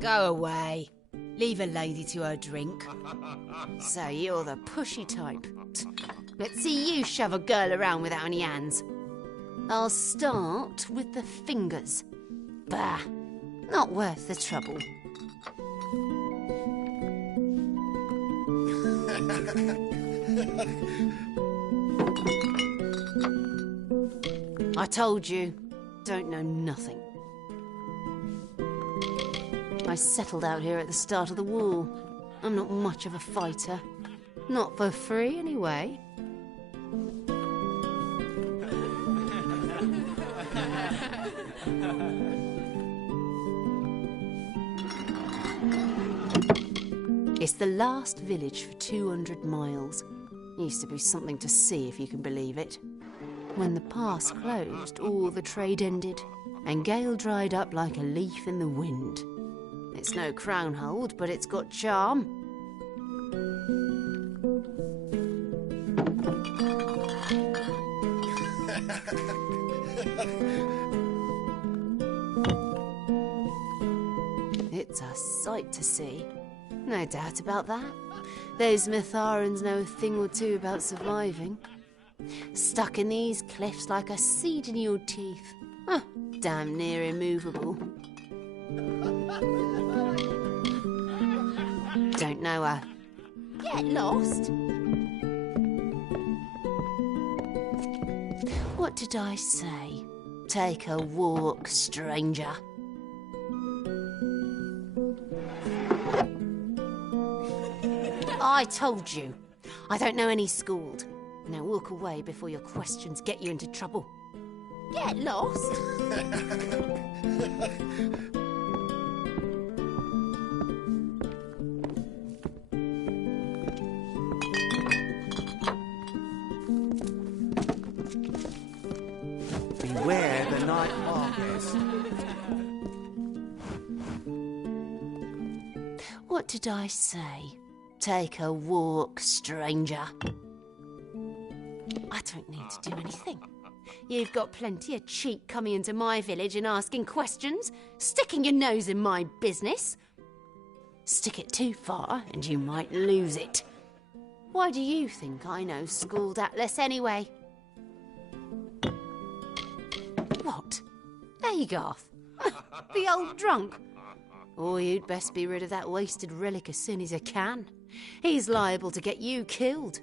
Go away. Leave a lady to her drink. So you're the pushy type. Let's see you shove a girl around without any hands. I'll start with the fingers. Bah, not worth the trouble. I told you, don't know nothing. I settled out here at the start of the war. I'm not much of a fighter. Not for free, anyway. It's the last village for 200 miles. Used to be something to see, if you can believe it. When the pass closed, all the trade ended, and Gale dried up like a leaf in the wind. It's no crown hold, but it's got charm. It's a sight to see. No doubt about that. Those Mitharans know a thing or two about surviving. Stuck in these cliffs like a seed in your teeth. Huh, damn near immovable. Don't know her. Get lost. What did I say? Take a walk, stranger. I told you. I don't know any Scald. Now walk away before your questions get you into trouble. Get lost. Beware the night walkers. What did I say? Take a walk, stranger. I don't need to do anything. You've got plenty of cheek coming into my village and asking questions, sticking your nose in my business. Stick it too far and you might lose it. Why do you think I know Scald Atlas anyway? What? Agarth? The old drunk? Oh, you'd best be rid of that wasted relic as soon as you can. He's liable to get you killed.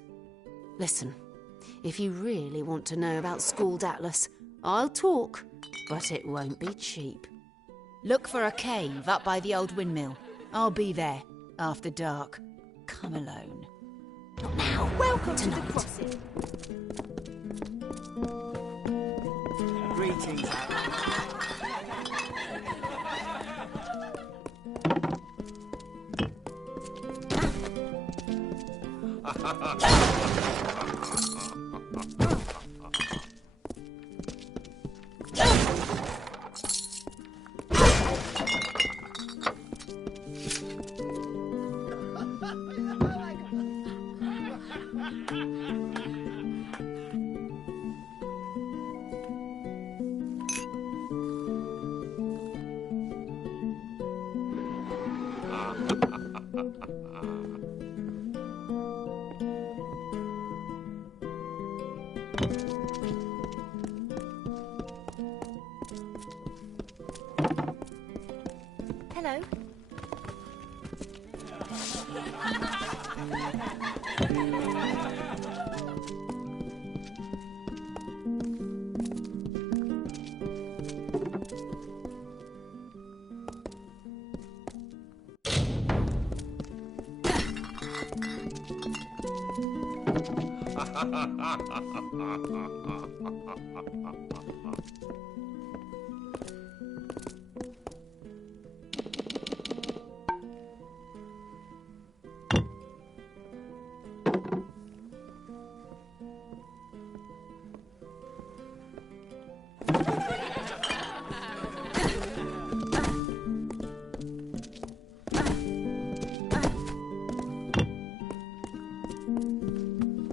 Listen, if you really want to know about Scald Atlas, I'll talk, but it won't be cheap. Look for a cave up by the old windmill. I'll be there, after dark. Come alone. Not now. Welcome to the crossing. Greetings,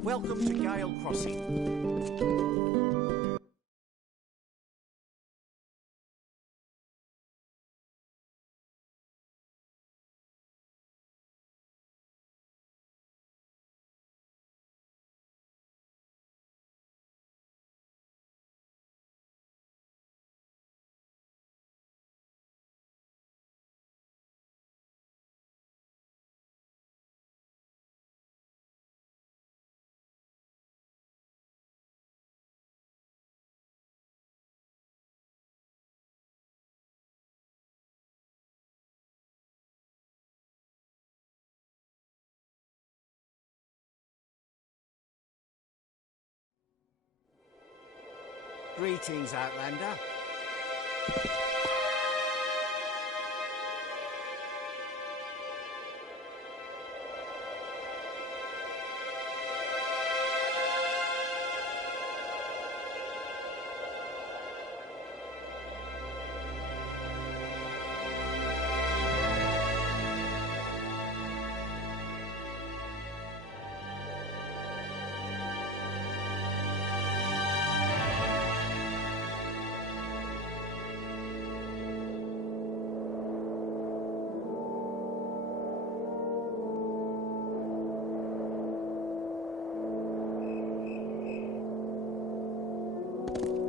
Welcome to Gale Crossing. Greetings, Outlander.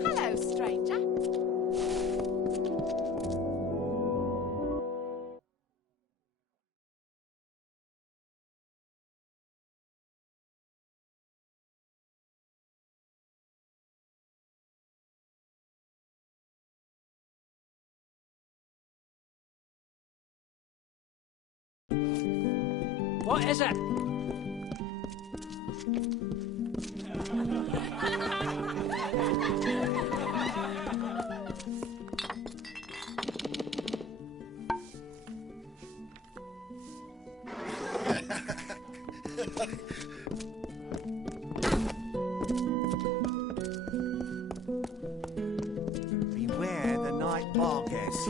Hello, stranger. What is it? Beware the night bar guest.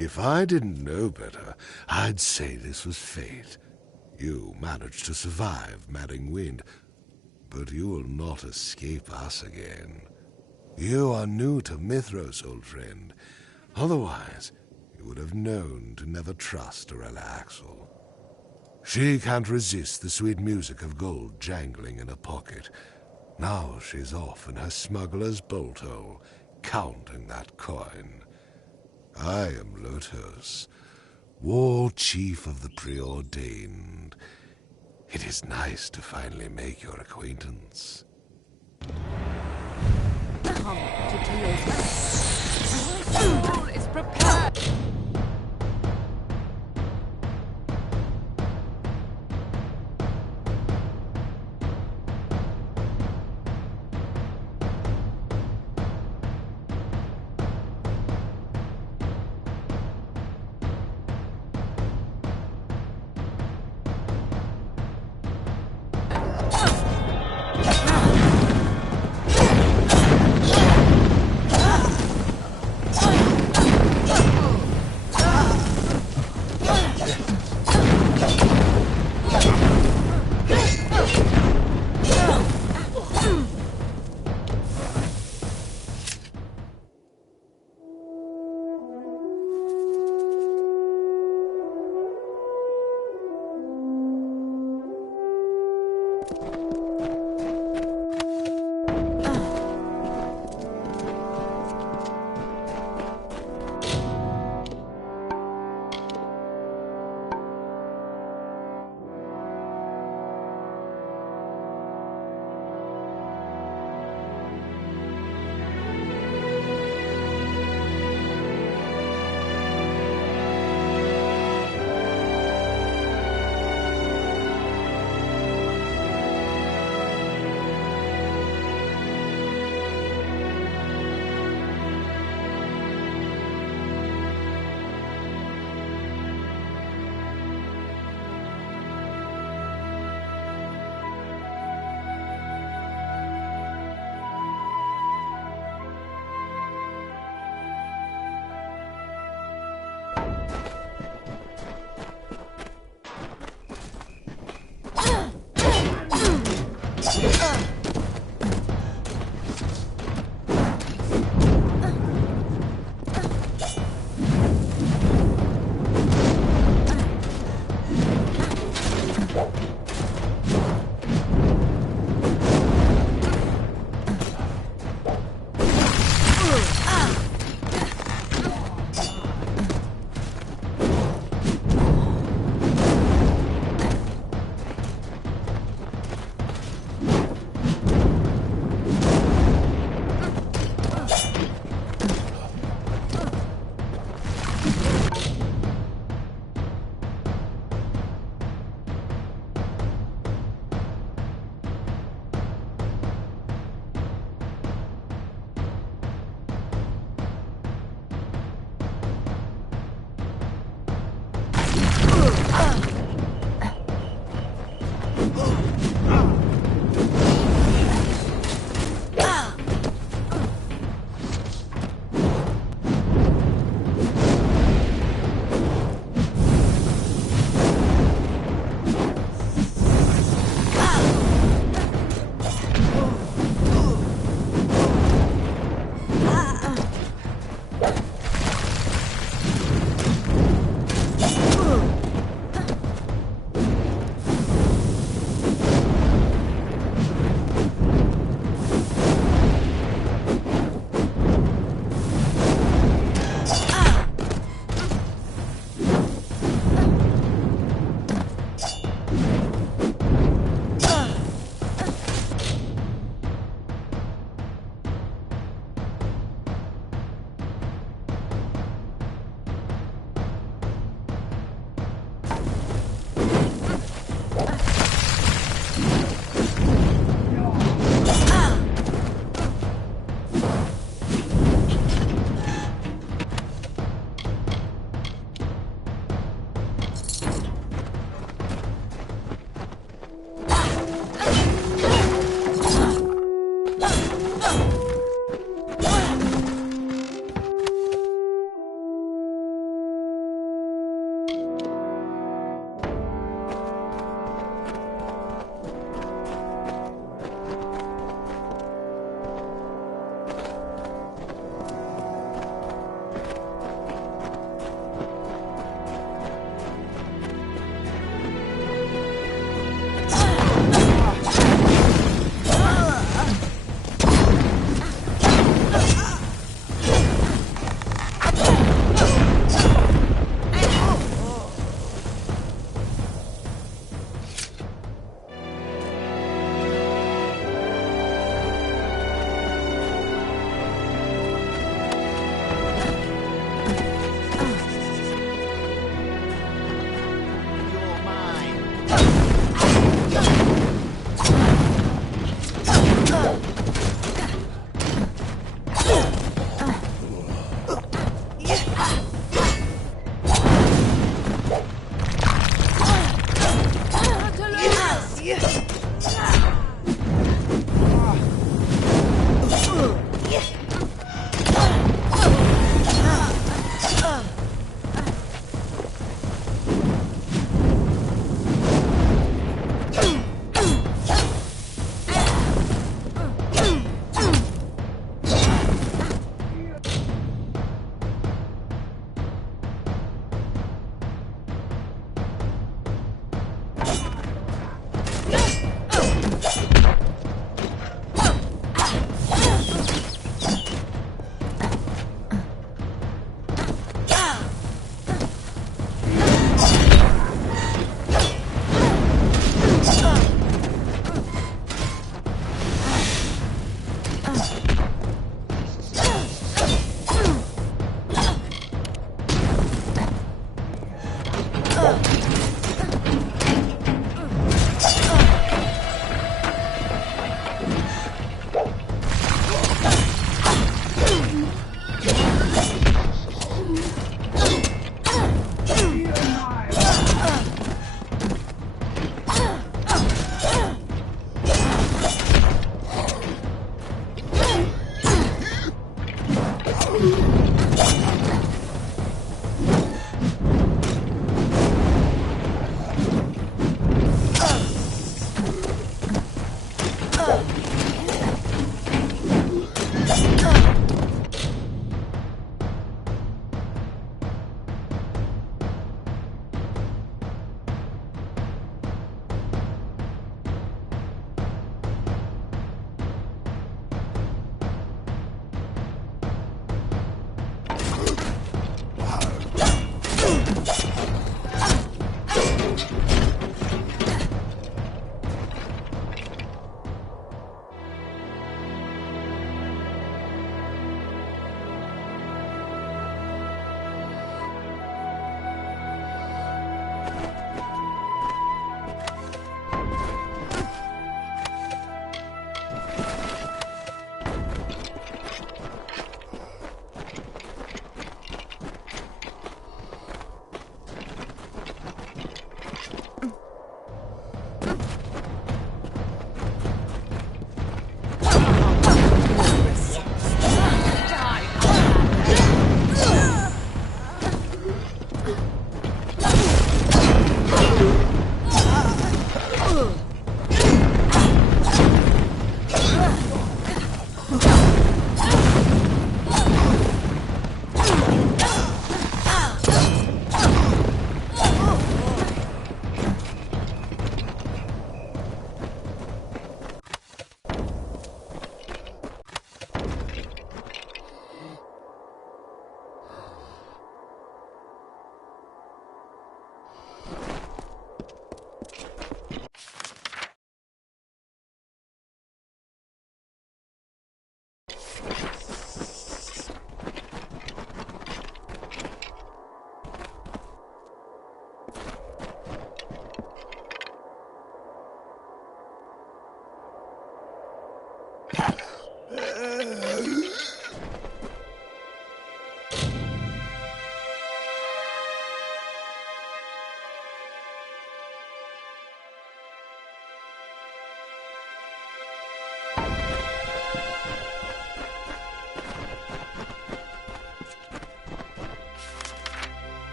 If I didn't know better, I'd say this was fate. You managed to survive Madding Wind, but you will not escape us again. You are new to Mithros, old friend. Otherwise, you would have known to never trust Arella Axel. She can't resist the sweet music of gold jangling in her pocket. Now she's off in her smuggler's bolt hole, counting that coin. I am Lotus, war chief of the preordained. It is nice to finally make your acquaintance. Come to Kyoto. My soul is prepared.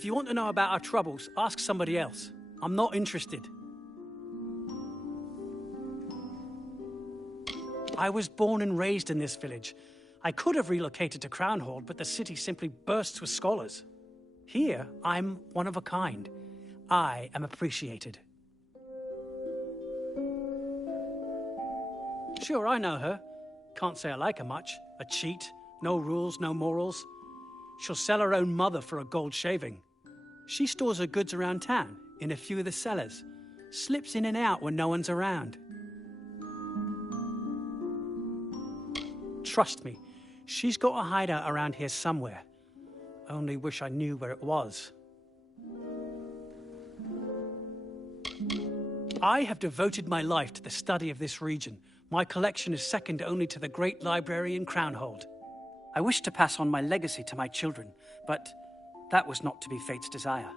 If you want to know about our troubles, ask somebody else. I'm not interested. I was born and raised in this village. I could have relocated to Crownhold, but the city simply bursts with scholars. Here, I'm one of a kind. I am appreciated. Sure, I know her. Can't say I like her much. A cheat, no rules, no morals. She'll sell her own mother for a gold shaving. She stores her goods around town, in a few of the cellars. Slips in and out when no one's around. Trust me, she's got a hideout around here somewhere. Only wish I knew where it was. I have devoted my life to the study of this region. My collection is second only to the great library in Crownhold. I wish to pass on my legacy to my children, but that was not to be fate's desire.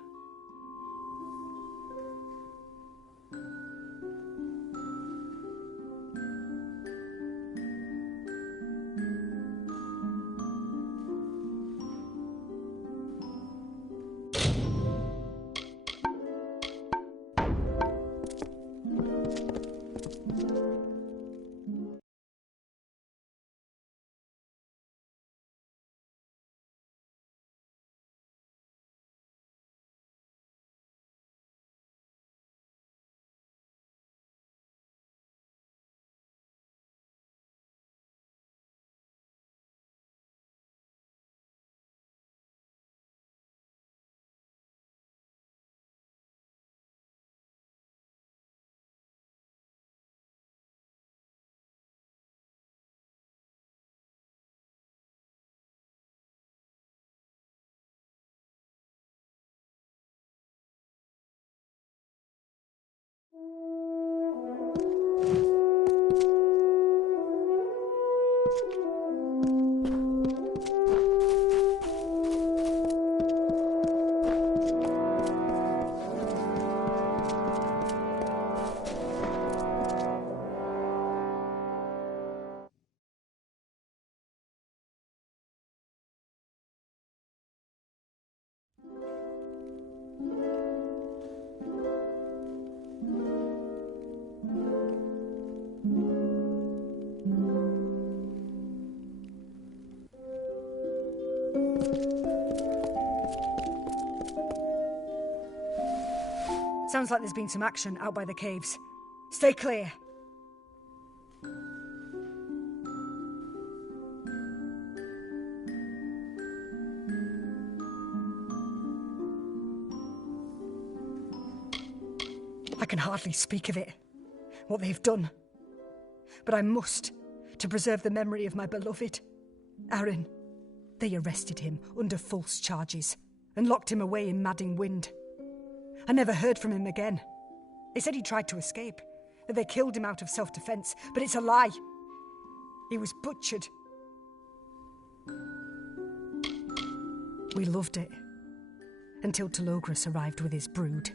Sounds like there's been some action out by the caves. Stay clear. I can hardly speak of it, what they've done. But I must, to preserve the memory of my beloved. Aaron. They arrested him under false charges and locked him away in Madding Wind. I never heard from him again. They said he tried to escape, that they killed him out of self-defense, but it's a lie. He was butchered. We loved it, until Telogris arrived with his brood.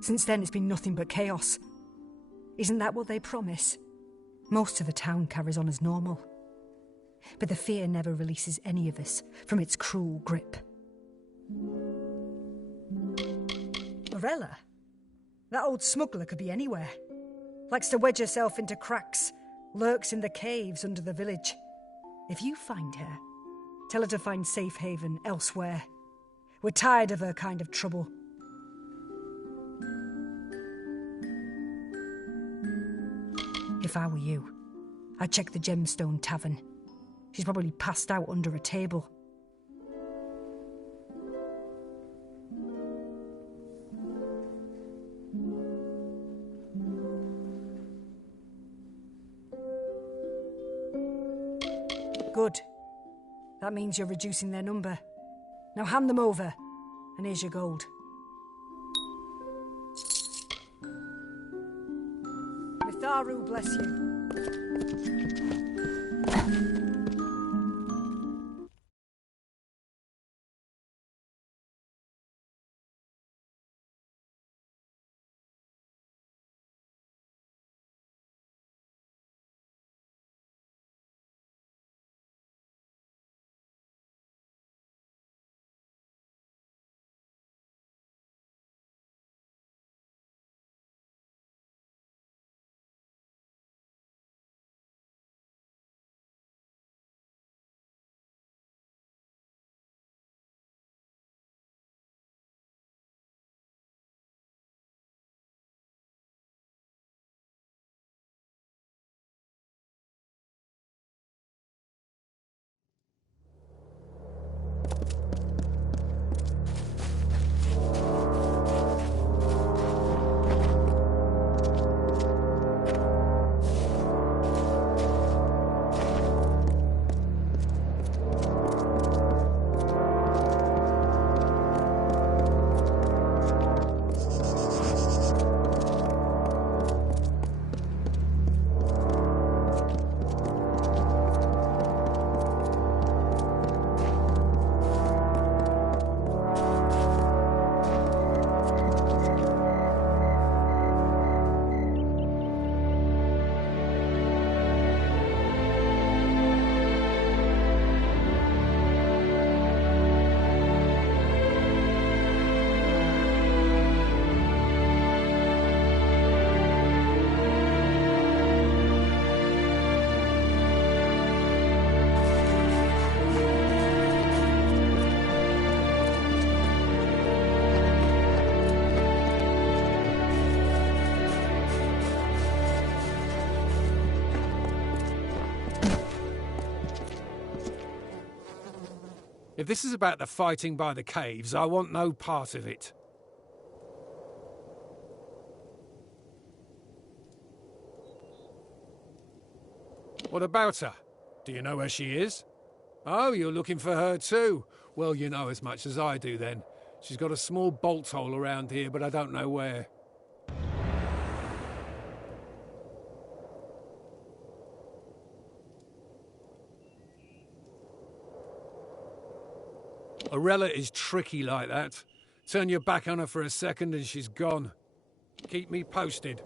Since then, it's been nothing but chaos. Isn't that what they promise? Most of the town carries on as normal. But the fear never releases any of us from its cruel grip. Morella? That old smuggler could be anywhere. Likes to wedge herself into cracks, lurks in the caves under the village. If you find her, tell her to find safe haven elsewhere. We're tired of her kind of trouble. If I were you, I'd check the Gemstone Tavern. She's probably passed out under a table. Good. That means you're reducing their number. Now hand them over, and here's your gold. Mitharu bless you. If this is about the fighting by the caves, I want no part of it. What about her? Do you know where she is? Oh, you're looking for her too? Well, you know as much as I do then. She's got a small bolt hole around here, but I don't know where. Orella is tricky like that. Turn your back on her for a second and she's gone. Keep me posted.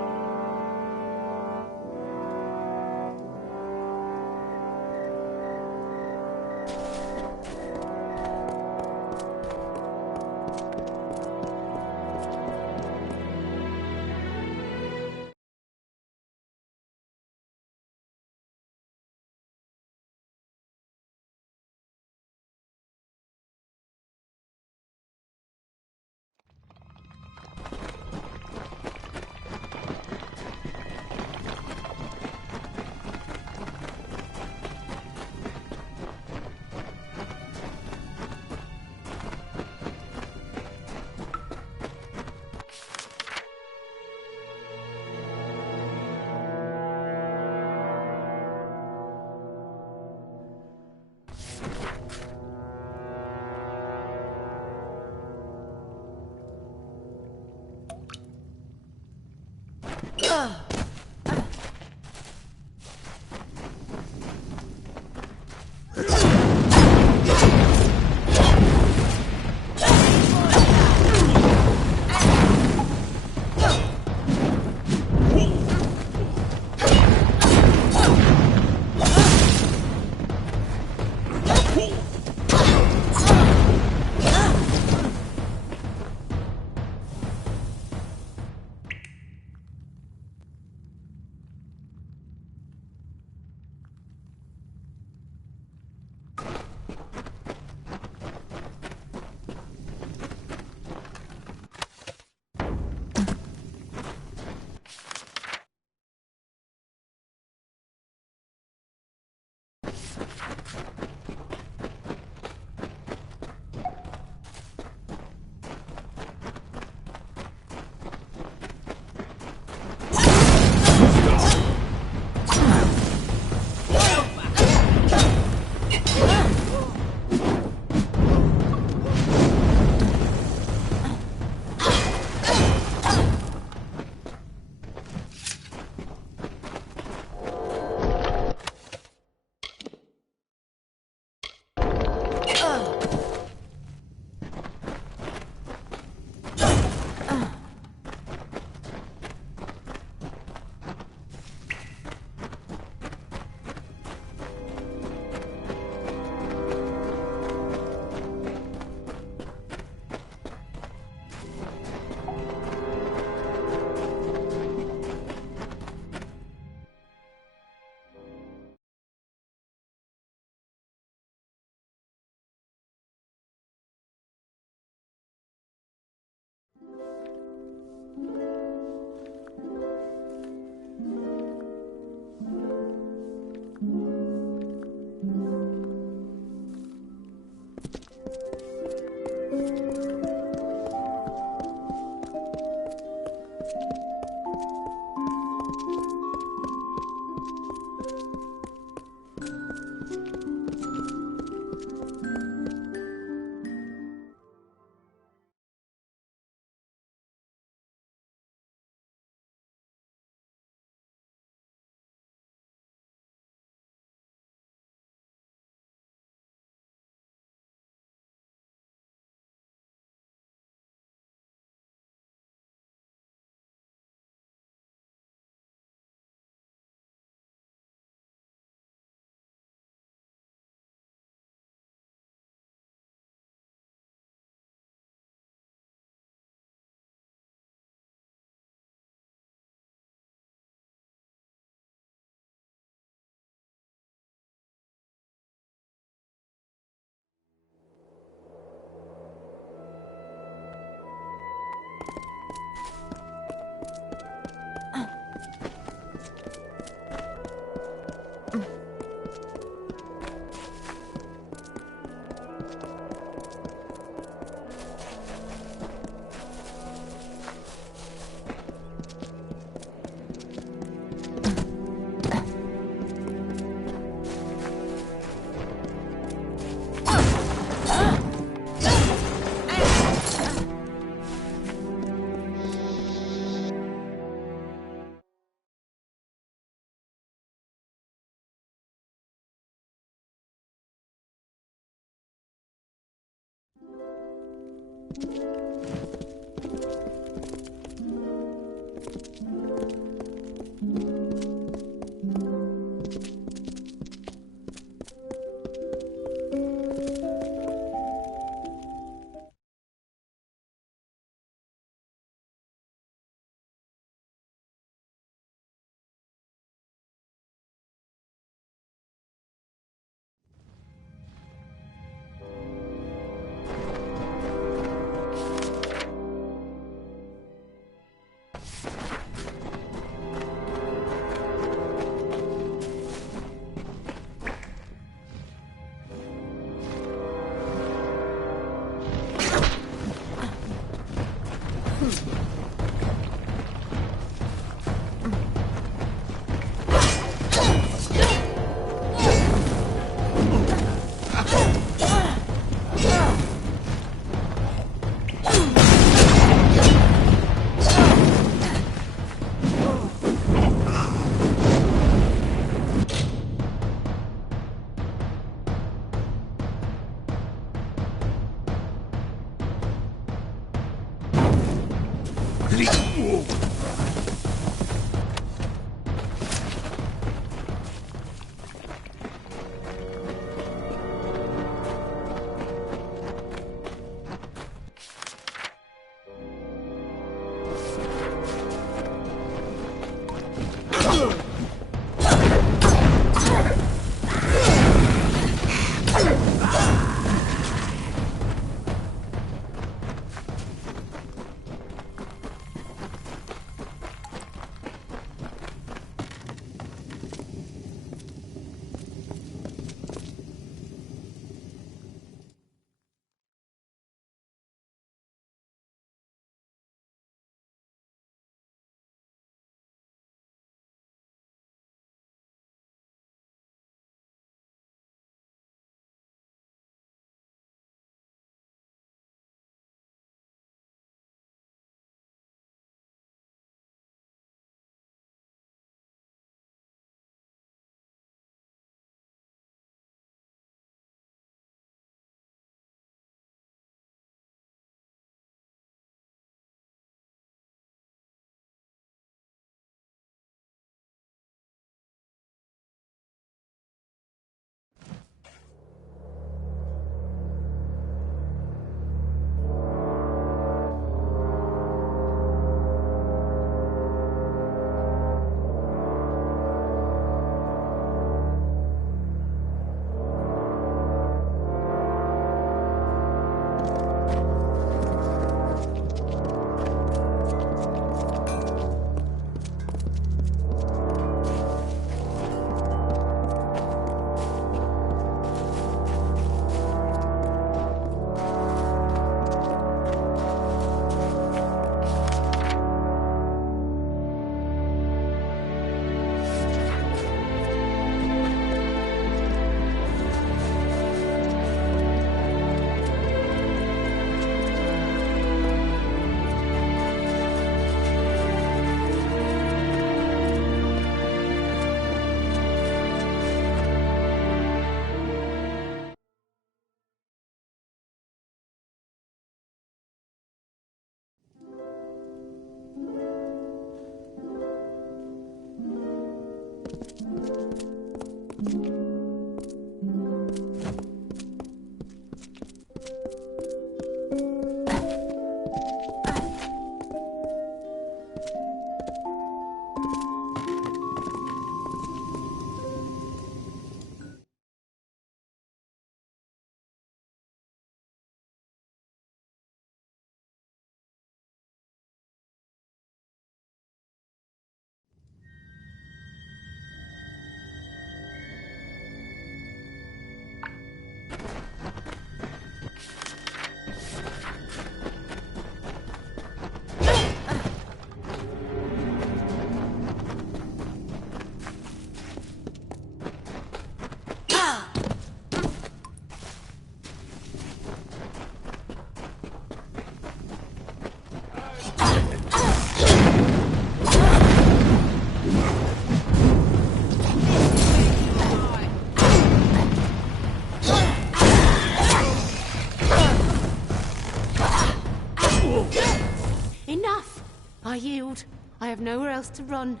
Enough! I yield. I have nowhere else to run.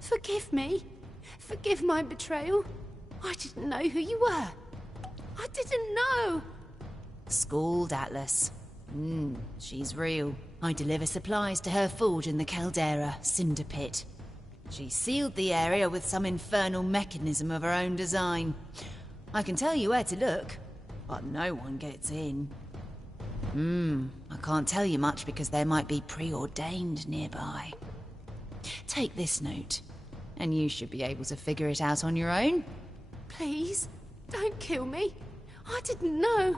Forgive me. Forgive my betrayal. I didn't know who you were. I didn't know. Schooled Atlas. She's real. I deliver supplies to her forge in the Caldera, Cinder Pit. She sealed the area with some infernal mechanism of her own design. I can tell you where to look, but no one gets in. I can't tell you much because there might be preordained nearby. Take this note, and you should be able to figure it out on your own. Please, don't kill me. I didn't know.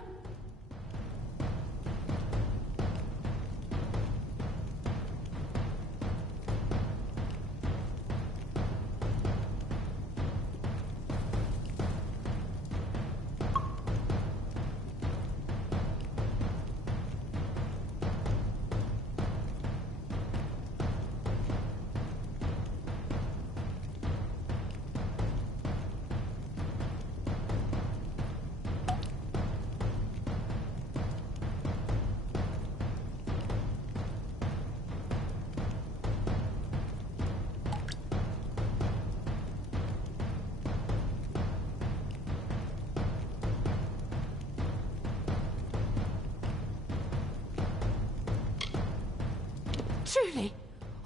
Truly?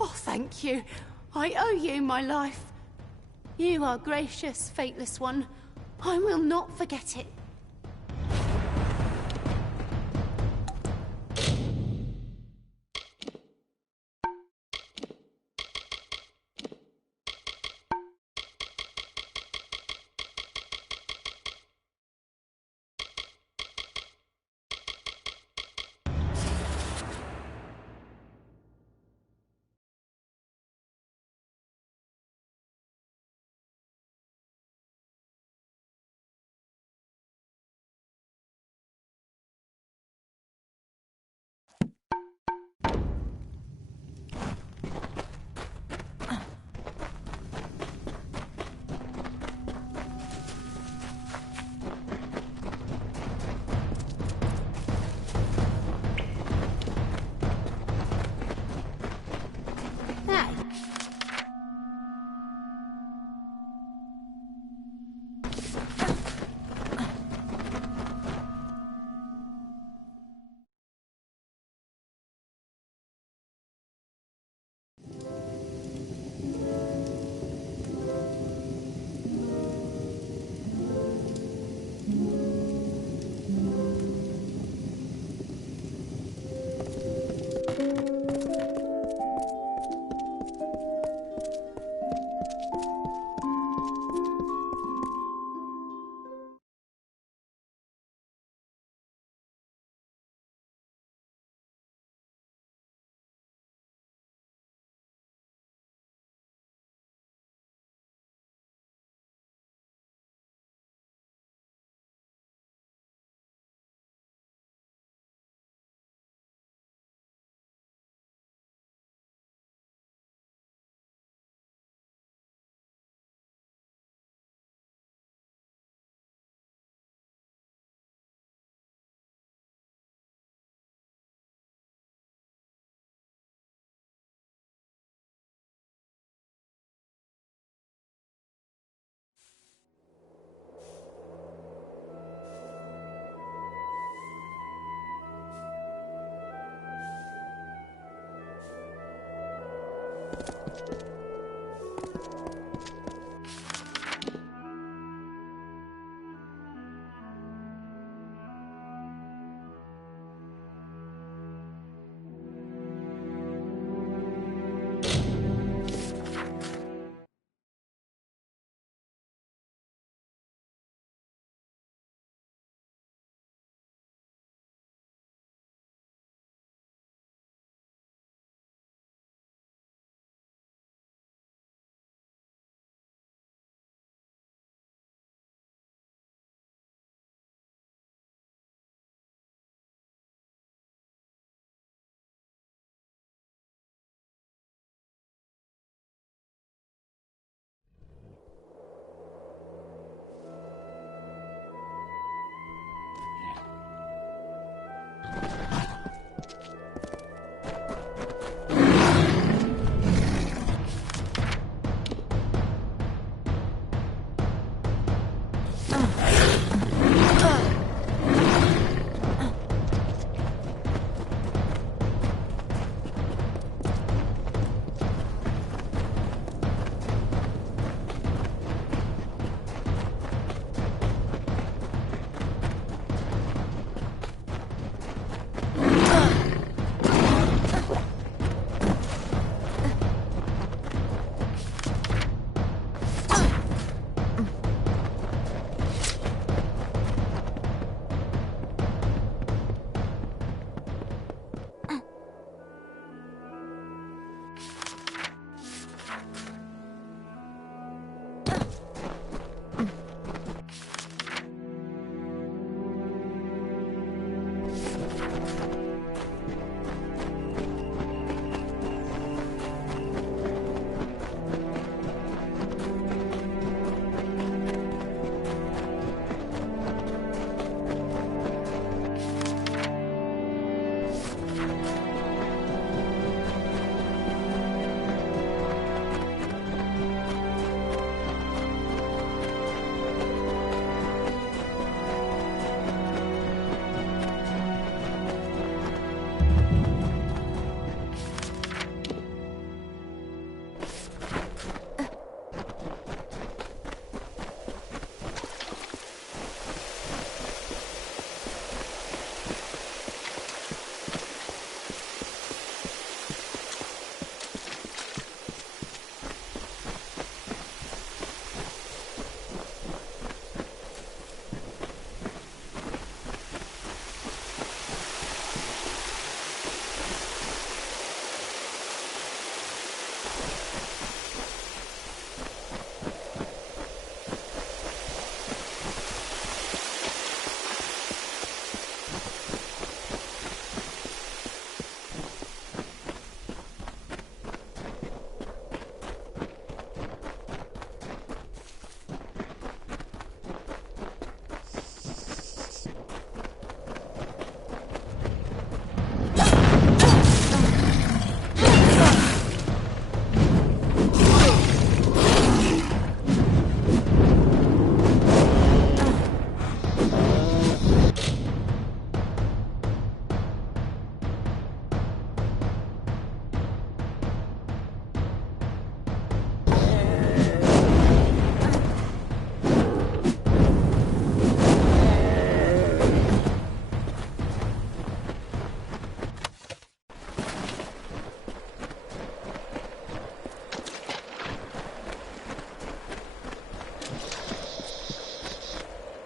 Oh, thank you. I owe you my life. You are gracious, Fateless One. I will not forget it.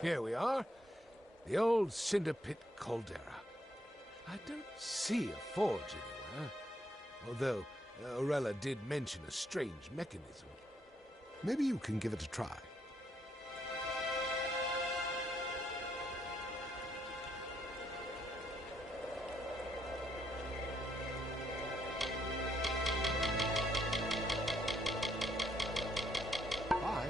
Here we are. The old cinder pit caldera. I don't see a forge anywhere. Although Orella did mention a strange mechanism. Maybe you can give it a try. Bye.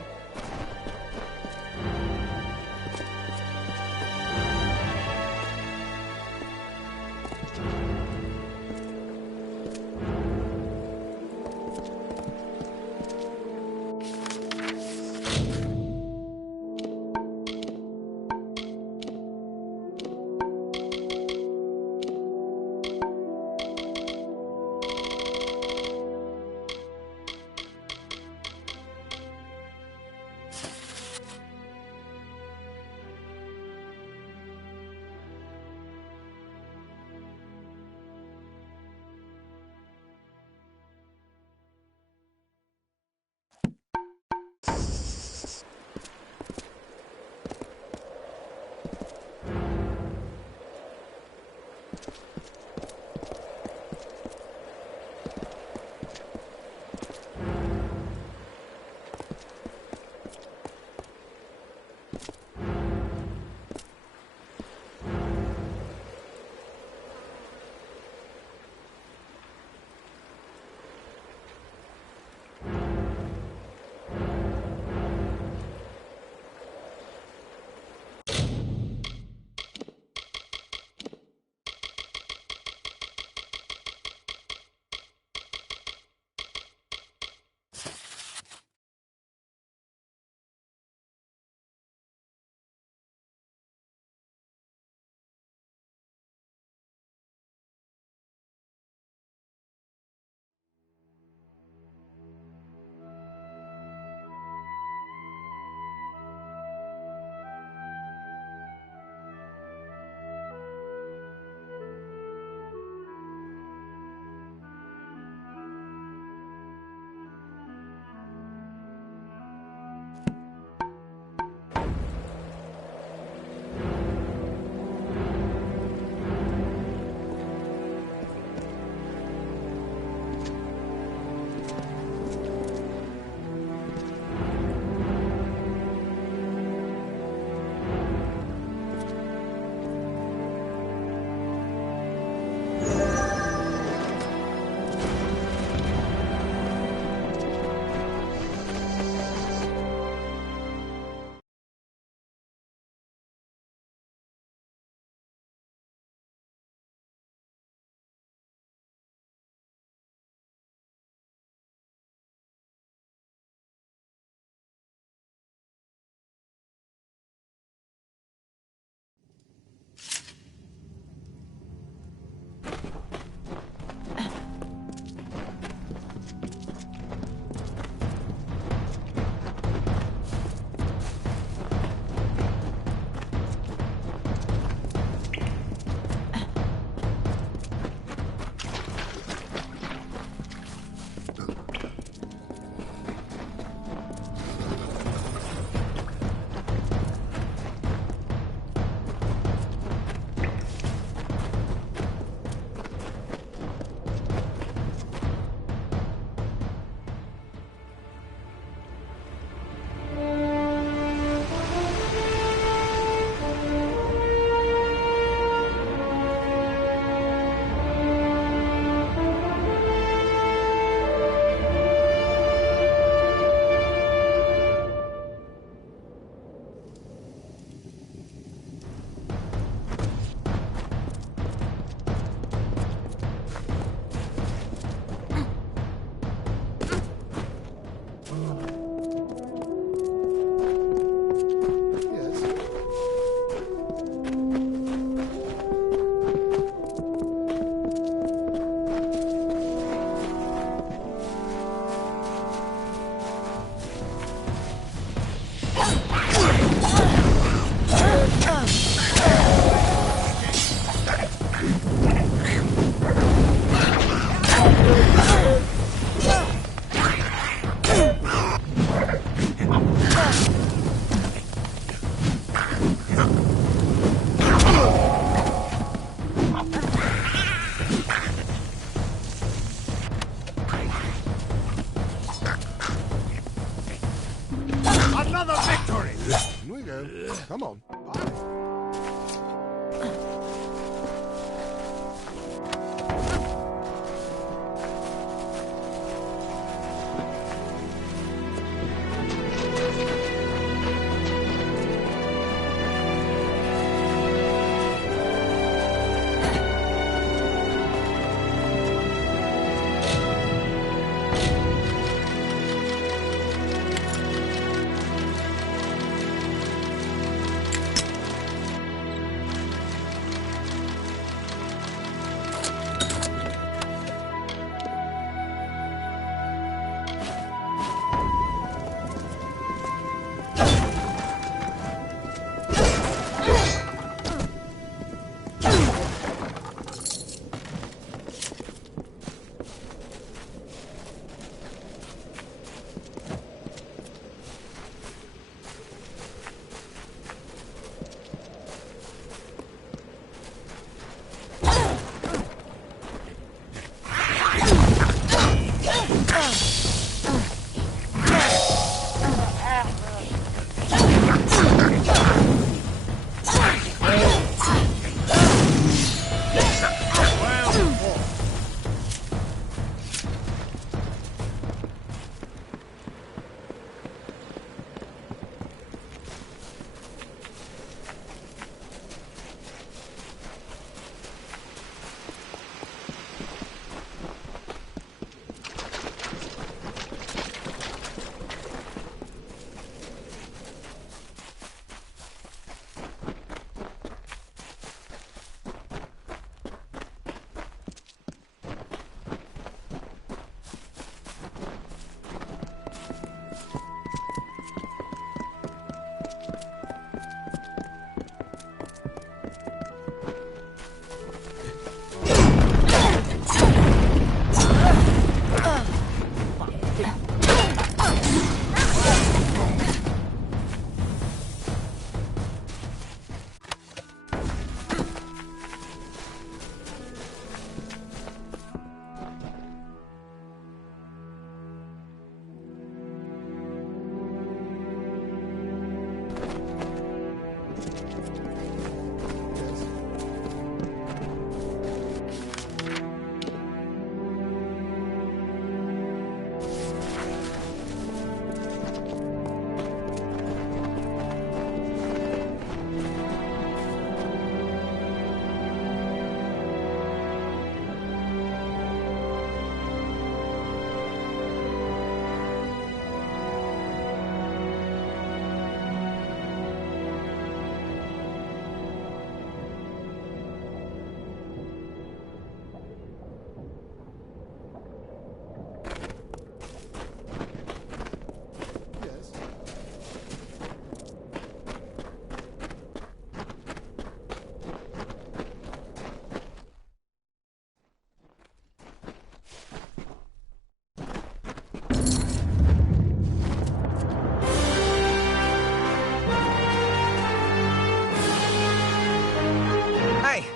another victory! In we go. Come on. Bye.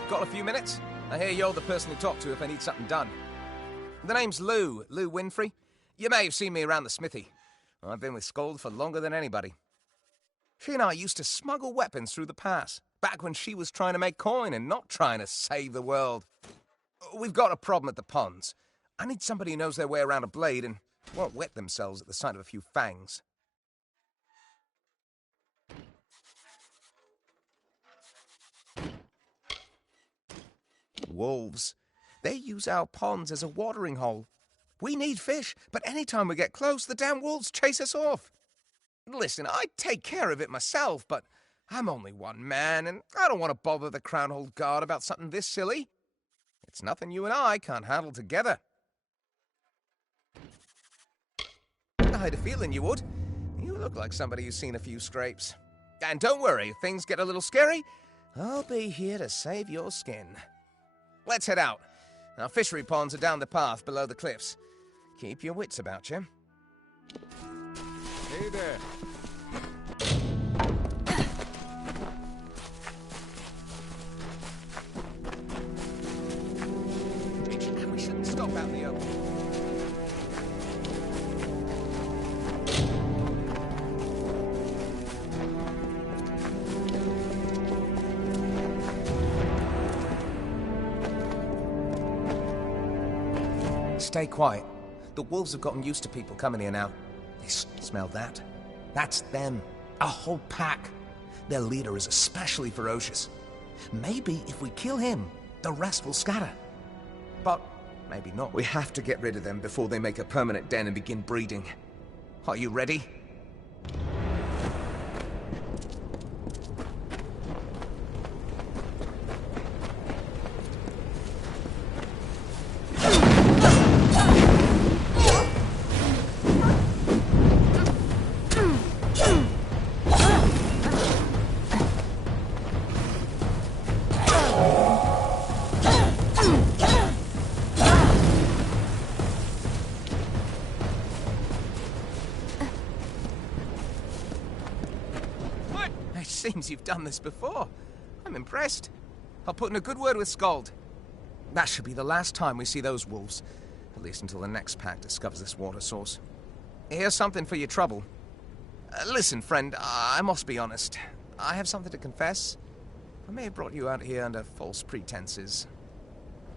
Got a few minutes? I hear you're the person to talk to if I need something done. The name's Lou Winfrey. You may have seen me around the smithy. I've been with Scold for longer than anybody. She and I used to smuggle weapons through the pass, back when she was trying to make coin and not trying to save the world. We've got a problem at the ponds. I need somebody who knows their way around a blade and won't wet themselves at the sight of a few fangs. Wolves. They use our ponds as a watering hole. We need fish, but anytime we get close, the damn wolves chase us off. Listen, I'd take care of it myself, but I'm only one man, and I don't want to bother the Crownhold Guard about something this silly. It's nothing you and I can't handle together. I had a feeling you would. You look like somebody who's seen a few scrapes. And don't worry, if things get a little scary, I'll be here to save your skin. Let's head out. Our fishery ponds are down the path below the cliffs. Keep your wits about you. Hey there. We shouldn't stop out in the open. stay quiet. The wolves have gotten used to people coming here now. They smell that. That's them. A whole pack. Their leader is especially ferocious. Maybe if we kill him, the rest will scatter. But maybe not. We have to get rid of them before they make a permanent den and begin breeding. Are you ready? Seems you've done this before. I'm impressed. I'll put in a good word with Skald. That should be the last time we see those wolves. At least until the next pack discovers this water source. Here's something for your trouble. Listen, friend, I must be honest. I have something to confess. I may have brought you out here under false pretenses.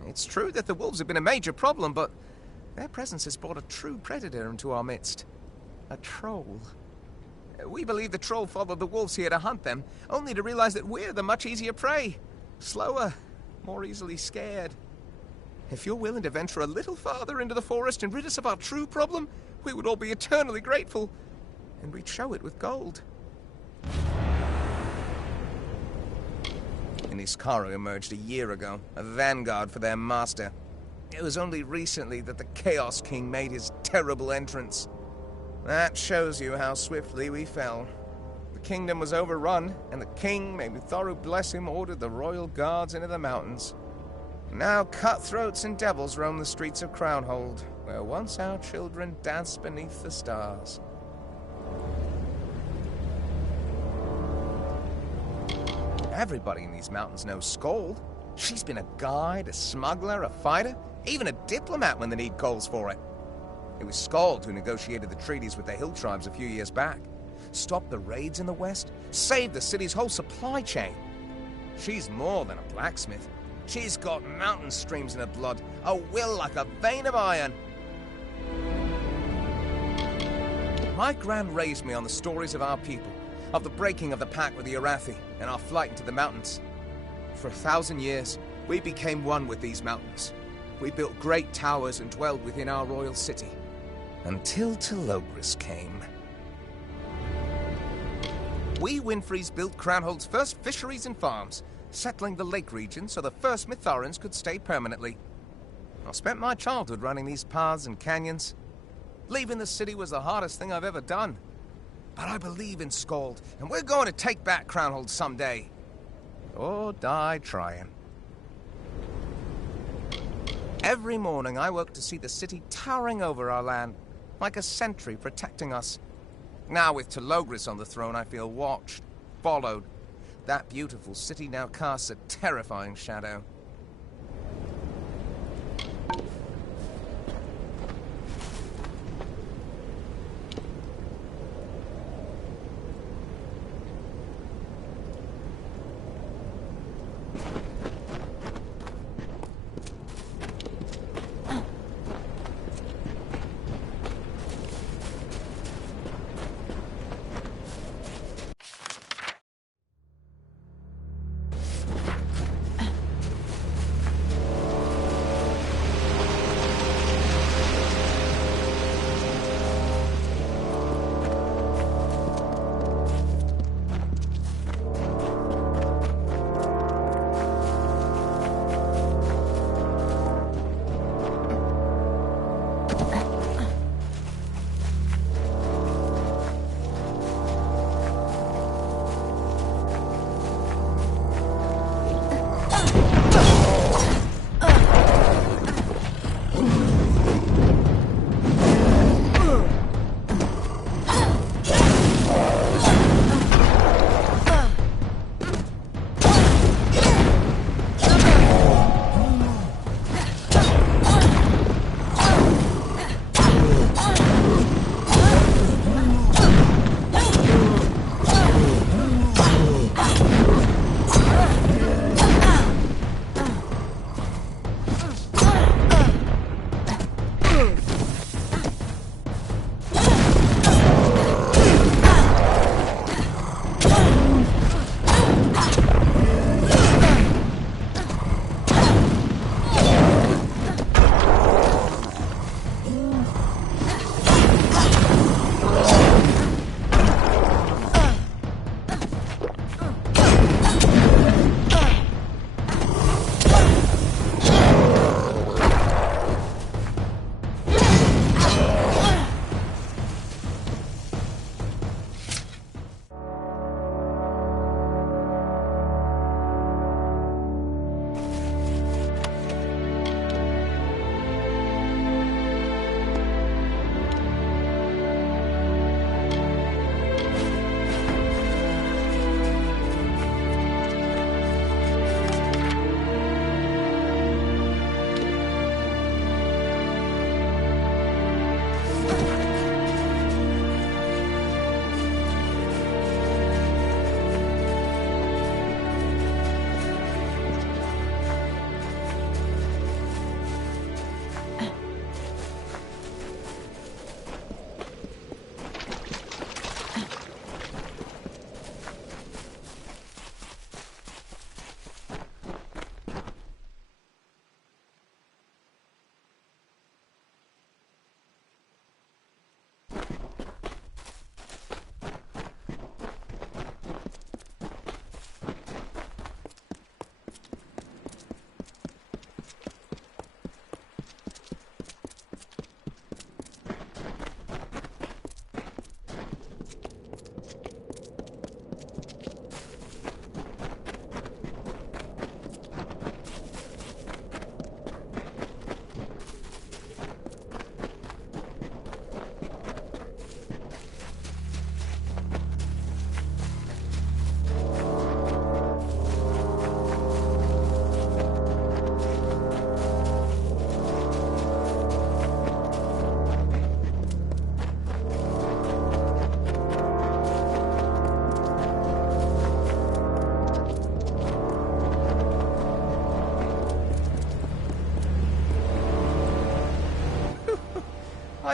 It's true that the wolves have been a major problem, but their presence has brought a true predator into our midst. A troll. We believe the troll followed the wolves here to hunt them, only to realize that we're the much easier prey. Slower, more easily scared. If you're willing to venture a little farther into the forest and rid us of our true problem, we would all be eternally grateful. And we'd show it with gold. Iskaru emerged a year ago, a vanguard for their master. It was only recently that the Chaos King made his terrible entrance. That shows you how swiftly we fell. The kingdom was overrun, and the king, may Thoru bless him, ordered the royal guards into the mountains. Now cutthroats and devils roam the streets of Crownhold, where once our children danced beneath the stars. Everybody in these mountains knows Skald. She's been a guide, a smuggler, a fighter, even a diplomat when the need calls for it. It was Skald who negotiated the treaties with the hill tribes a few years back, stopped the raids in the west, saved the city's whole supply chain. She's more than a blacksmith. She's got mountain streams in her blood, a will like a vein of iron. My gran raised me on the stories of our people, of the breaking of the pact with the Arathi, and our flight into the mountains. For 1,000 years, we became one with these mountains. We built great towers and dwelled within our royal city. Until Telogris came. We Winfreys built Crownhold's first fisheries and farms, settling the lake region so the first Mitharans could stay permanently. I spent my childhood running these paths and canyons. Leaving the city was the hardest thing I've ever done. But I believe in Skald, and we're going to take back Crownhold someday. Or die trying. Every morning I woke to see the city towering over our land, like a sentry protecting us. Now with Telogris on the throne, I feel watched, followed. That beautiful city now casts a terrifying shadow.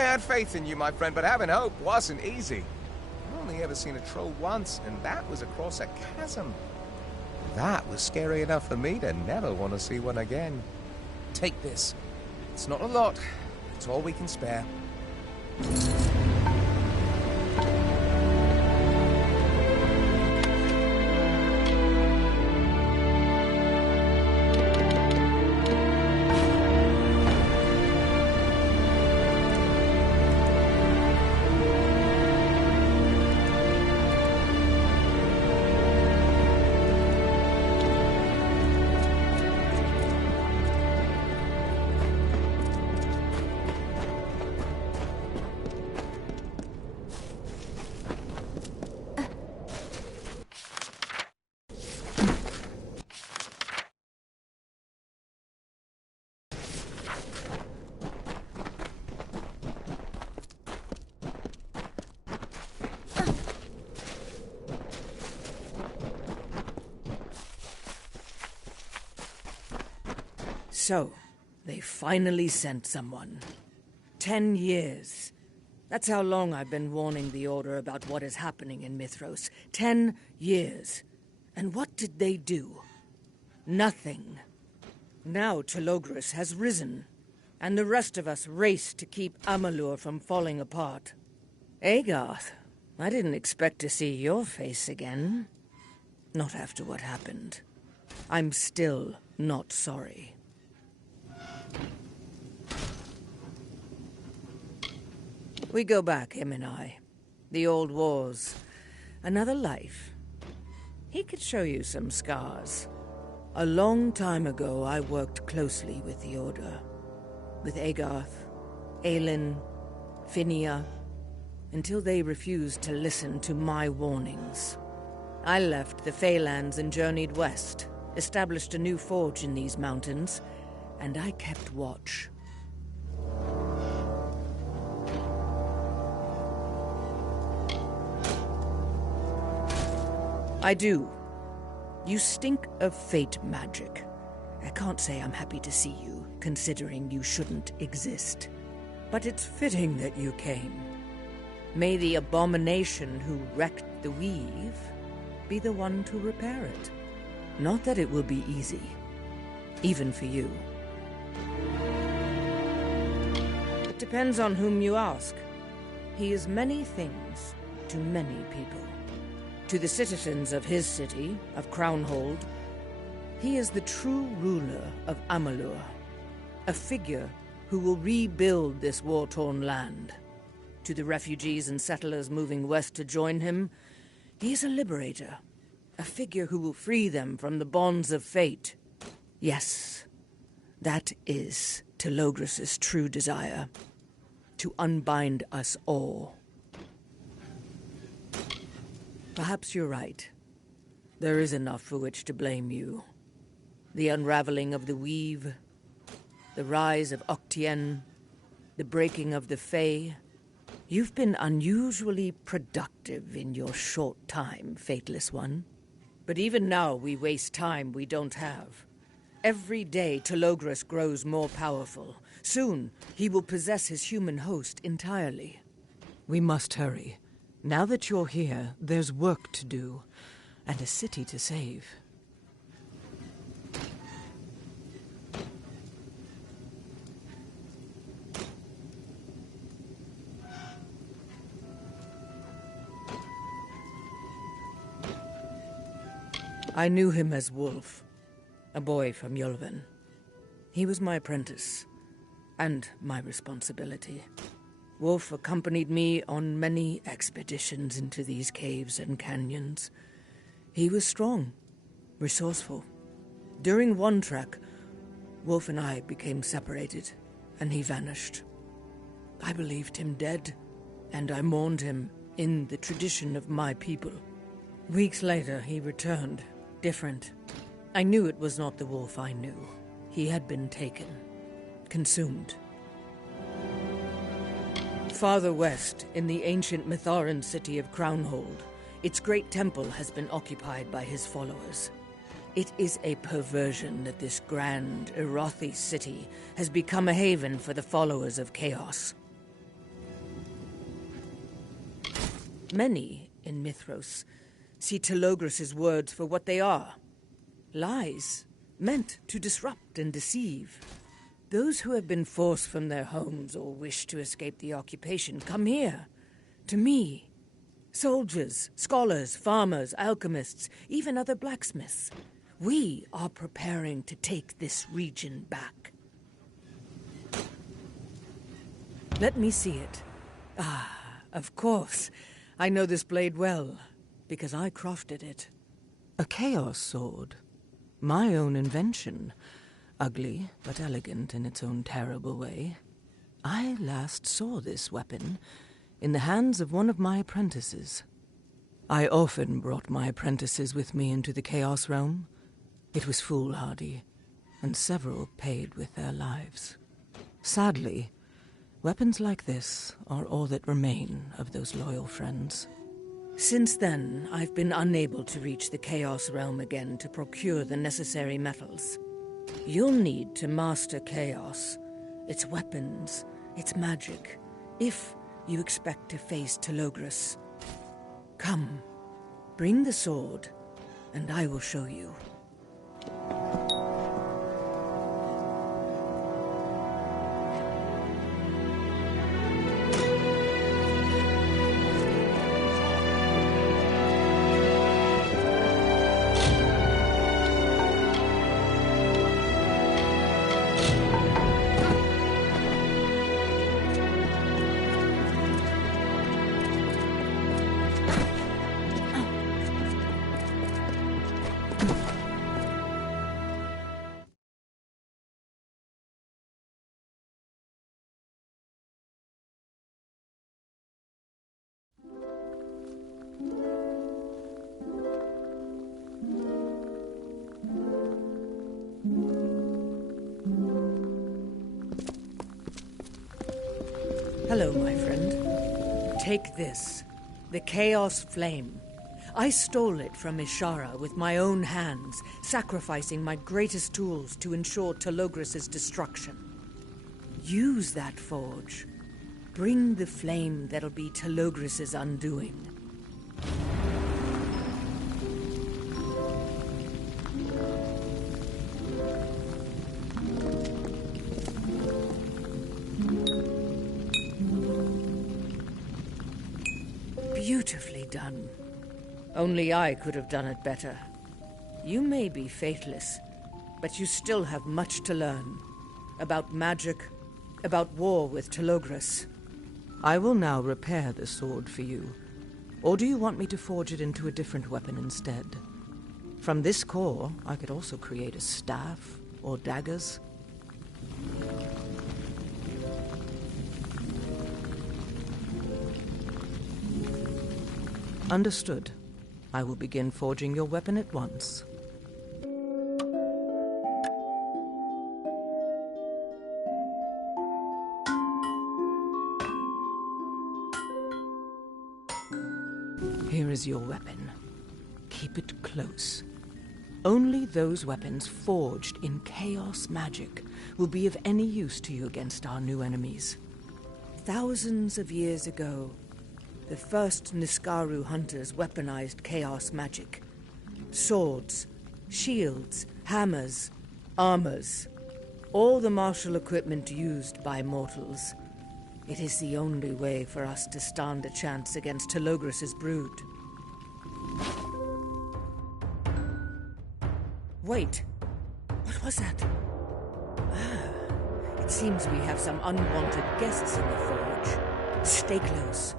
I had faith in you, my friend, but having hope wasn't easy. I've only ever seen a troll once, and that was across a chasm. That was scary enough for me to never want to see one again. Take this. It's not a lot. It's all we can spare. So, they finally sent someone. 10 years. That's how long I've been warning the Order about what is happening in Mithros. 10 years. And what did they do? Nothing. Now Telogris has risen, and the rest of us race to keep Amalur from falling apart. Agarth, I didn't expect to see your face again. Not after what happened. I'm still not sorry. We go back, him and I. The old wars. Another life. He could show you some scars. A long time ago, I worked closely with the Order. With Agarth, Aelin, Finia, until they refused to listen to my warnings. I left the Feylands and journeyed west, established a new forge in these mountains, and I kept watch. I do. You stink of fate magic. I can't say I'm happy to see you, considering you shouldn't exist. But it's fitting that you came. May the abomination who wrecked the weave be the one to repair it. Not that it will be easy, even for you. It depends on whom you ask. He is many things to many people. To the citizens of his city, of Crownhold, he is the true ruler of Amalur, a figure who will rebuild this war-torn land. To the refugees and settlers moving west to join him, he is a liberator, a figure who will free them from the bonds of fate. Yes, that is Telogris' true desire, to unbind us all. Perhaps you're right. There is enough for which to blame you. The unraveling of the weave, the rise of Octien, the breaking of the Fae. You've been unusually productive in your short time, Fateless One. But even now we waste time we don't have. Every day Telogris grows more powerful. Soon he will possess his human host entirely. We must hurry. Now that you're here, there's work to do, and a city to save. I knew him as Wolf, a boy from Yulven. He was my apprentice, and my responsibility. Wolf accompanied me on many expeditions into these caves and canyons. He was strong, resourceful. During one trek, Wolf and I became separated, and he vanished. I believed him dead, and I mourned him in the tradition of my people. Weeks later, he returned, different. I knew it was not the Wolf I knew. He had been taken, consumed. Farther west, in the ancient Mitharan city of Crownhold, its great temple has been occupied by his followers. It is a perversion that this grand Erothi city has become a haven for the followers of Chaos. Many in Mithros see Telogris' words for what they are. Lies, meant to disrupt and deceive. Those who have been forced from their homes or wish to escape the occupation come here, to me. Soldiers, scholars, farmers, alchemists, even other blacksmiths. We are preparing to take this region back. Let me see it. Ah, of course. I know this blade well, because I crafted it. A chaos sword. My own invention. Ugly, but elegant in its own terrible way. I last saw this weapon in the hands of one of my apprentices. I often brought my apprentices with me into the Chaos Realm. It was foolhardy, and several paid with their lives. Sadly, weapons like this are all that remain of those loyal friends. Since then, I've been unable to reach the Chaos Realm again to procure the necessary metals. You'll need to master Chaos, its weapons, its magic, if you expect to face Telogris. Come, bring the sword, and I will show you. Hello, my friend. Take this, the Chaos Flame. I stole it from Ishara with my own hands, sacrificing my greatest tools to ensure Telogris' destruction. Use that forge. Bring the flame that'll be Telogris' undoing. Beautifully done. Only I could have done it better. You may be faithless, but you still have much to learn. About magic, about war with Telogris. I will now repair the sword for you. Or do you want me to forge it into a different weapon instead? From this core, I could also create a staff or daggers. Understood. I will begin forging your weapon at once. Here is your weapon. Keep it close. Only those weapons forged in chaos magic will be of any use to you against our new enemies. Thousands of years ago, the first Niskaru hunters weaponized chaos magic. Swords, shields, hammers, armors. All the martial equipment used by mortals. It is the only way for us to stand a chance against Telogris' brood. Wait. What was that? It seems we have some unwanted guests in the forge. Stay close.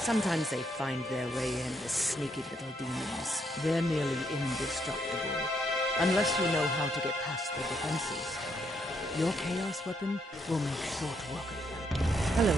Sometimes they find their way in as sneaky little demons. They're nearly indestructible, unless you know how to get past their defenses. Your chaos weapon will make short work of them. Hello.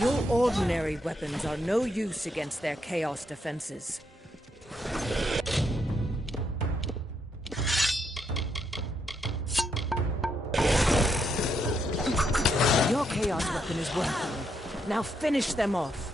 Your ordinary weapons are no use against their chaos defenses. Your chaos weapon is working. Now finish them off.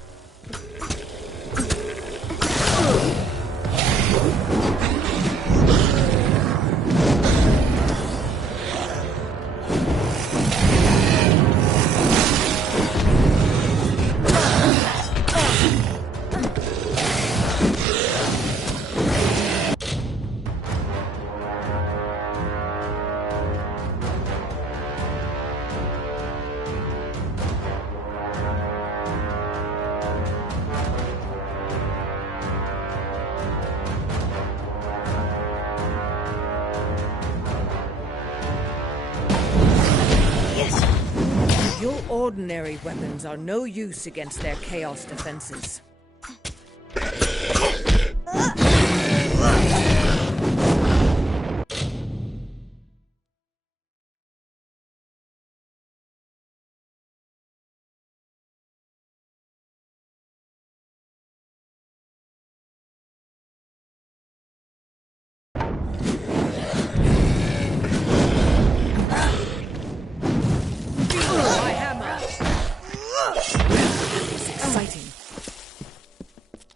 Your ordinary weapons are no use against their chaos defenses.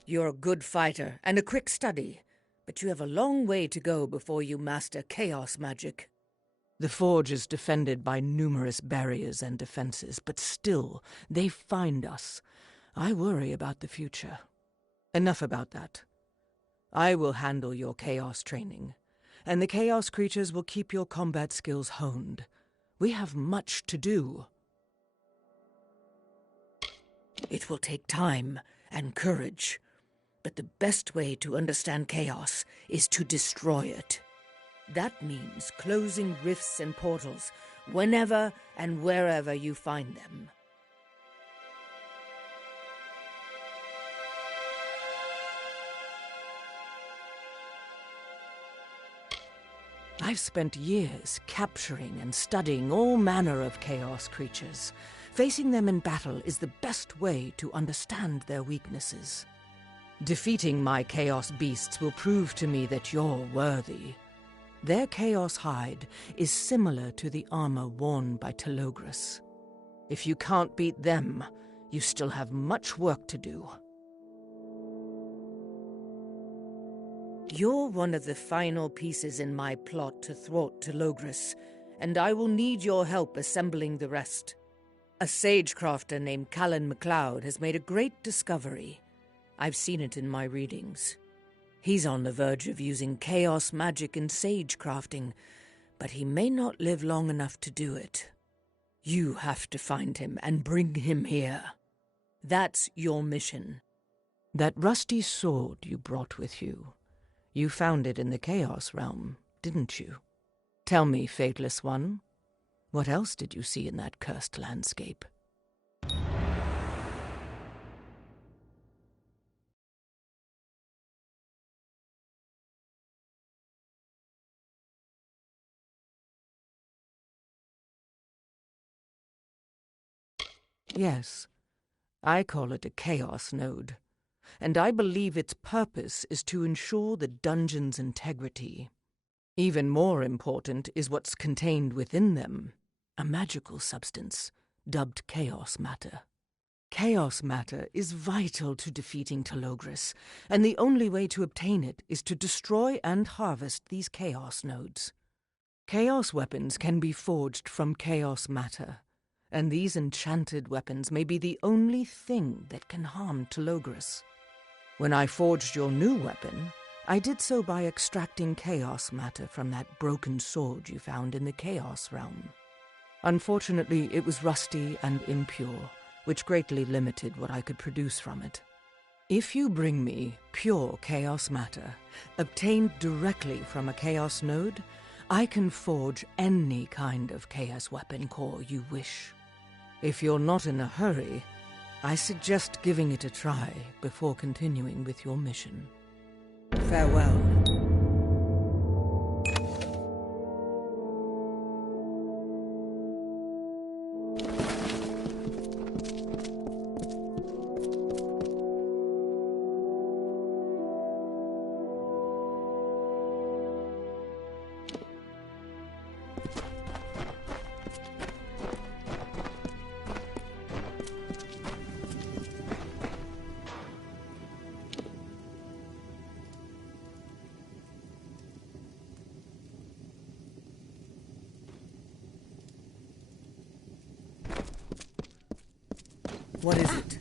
You're a good fighter and a quick study, but you have a long way to go before you master chaos magic. The Forge is defended by numerous barriers and defenses, but still, they find us. I worry about the future. Enough about that. I will handle your chaos training, and the chaos creatures will keep your combat skills honed. We have much to do. It will take time and courage. But the best way to understand chaos is to destroy it. That means closing rifts and portals whenever and wherever you find them. I've spent years capturing and studying all manner of chaos creatures. Facing them in battle is the best way to understand their weaknesses. Defeating my chaos beasts will prove to me that you're worthy. Their chaos hide is similar to the armor worn by Telogris. If you can't beat them, you still have much work to do. You're one of the final pieces in my plot to thwart Telogris, and I will need your help assembling the rest. A sagecrafter named Callan MacLeod has made a great discovery. I've seen it in my readings. He's on the verge of using chaos magic in sagecrafting, but he may not live long enough to do it. You have to find him and bring him here. That's your mission. That rusty sword you brought with you, you found it in the Chaos Realm, didn't you? Tell me, Fateless One, what else did you see in that cursed landscape? Yes, I call it a Chaos Node, and I believe its purpose is to ensure the dungeon's integrity. Even more important is what's contained within them, a magical substance dubbed Chaos Matter. Chaos Matter is vital to defeating Telogris, and the only way to obtain it is to destroy and harvest these Chaos Nodes. Chaos weapons can be forged from Chaos Matter, and these enchanted weapons may be the only thing that can harm Telogris. When I forged your new weapon, I did so by extracting chaos matter from that broken sword you found in the Chaos Realm. Unfortunately, it was rusty and impure, which greatly limited what I could produce from it. If you bring me pure chaos matter, obtained directly from a chaos node, I can forge any kind of chaos weapon core you wish. If you're not in a hurry, I suggest giving it a try before continuing with your mission. Farewell. What is it?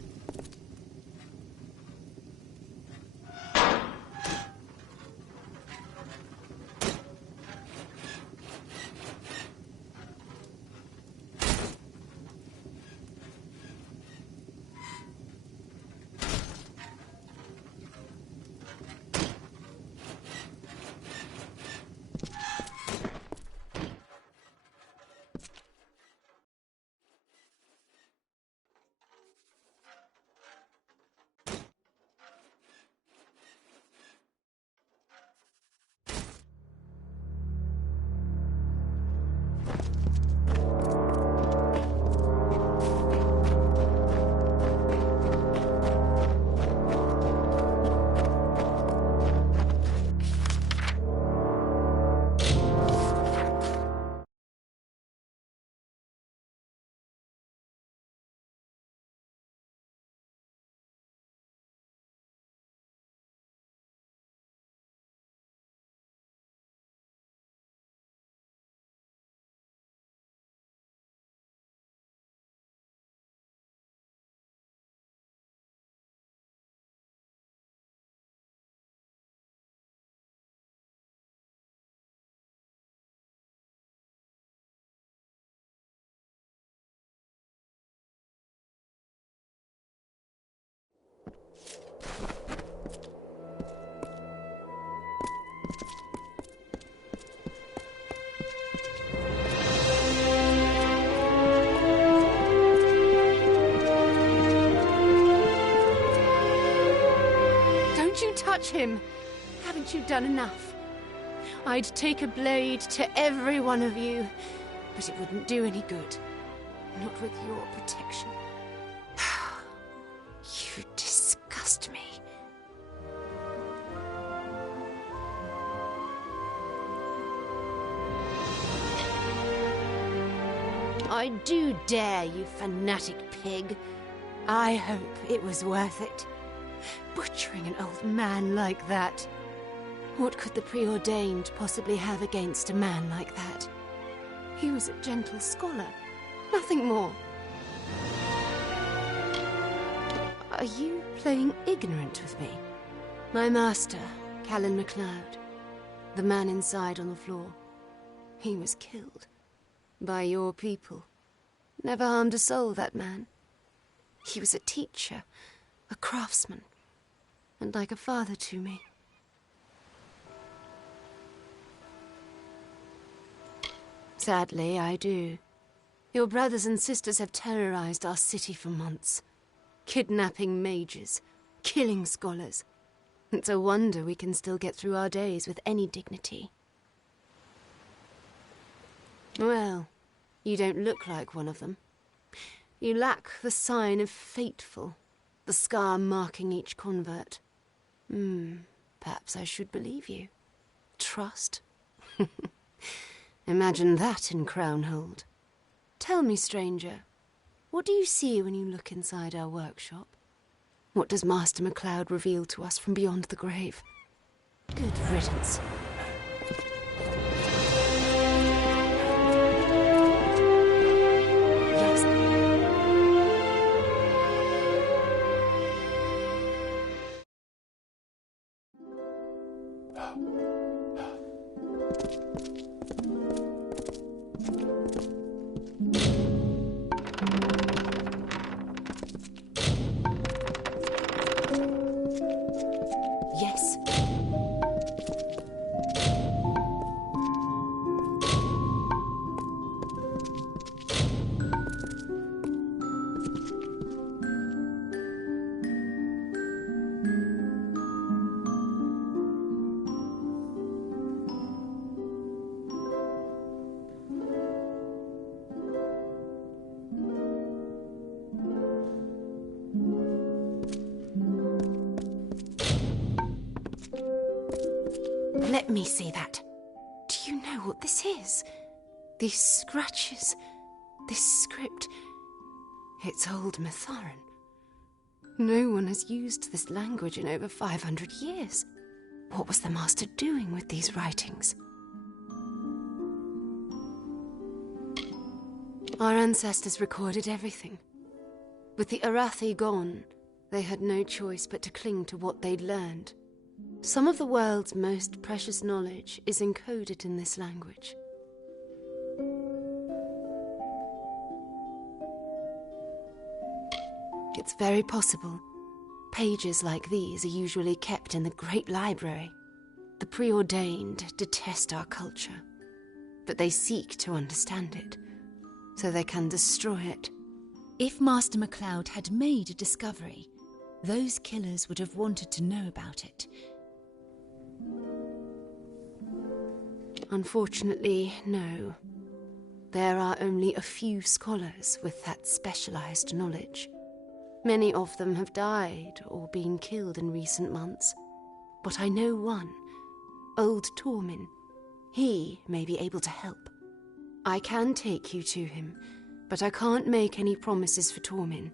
Touch him! Haven't you done enough? I'd take a blade to every one of you, but it wouldn't do any good. Not with your protection. You disgust me. I do dare, you fanatic pig. I hope it was worth it. Butchering an old man like that. What could the preordained possibly have against a man like that? He was a gentle scholar, nothing more. Are you playing ignorant with me? My master, Callan MacLeod, the man inside on the floor, he was killed by your people. Never harmed a soul, that man. He was a teacher, a craftsman, and like a father to me. Sadly, I do. Your brothers and sisters have terrorized our city for months. Kidnapping mages, killing scholars. It's a wonder we can still get through our days with any dignity. Well, you don't look like one of them. You lack the sign of Fateful, the scar marking each convert. Perhaps I should believe you. Trust? Imagine that in Crownhold. Tell me, stranger, what do you see when you look inside our workshop? What does Master MacLeod reveal to us from beyond the grave? Good riddance. Yes. me see that. Do you know what this is? These scratches, this script. It's old Matharan. No one has used this language in over 500 years. What was the Master doing with these writings? Our ancestors recorded everything. With the Arathi gone, they had no choice but to cling to what they'd learned. Some of the world's most precious knowledge is encoded in this language. It's very possible. Pages like these are usually kept in the Great Library. The preordained detest our culture, but they seek to understand it, so they can destroy it. If Master MacLeod had made a discovery, those killers would have wanted to know about it. Unfortunately, no. There are only a few scholars with that specialized knowledge. Many of them have died or been killed in recent months. But I know one, Old Tormin. He may be able to help. I can take you to him, but I can't make any promises for Tormin.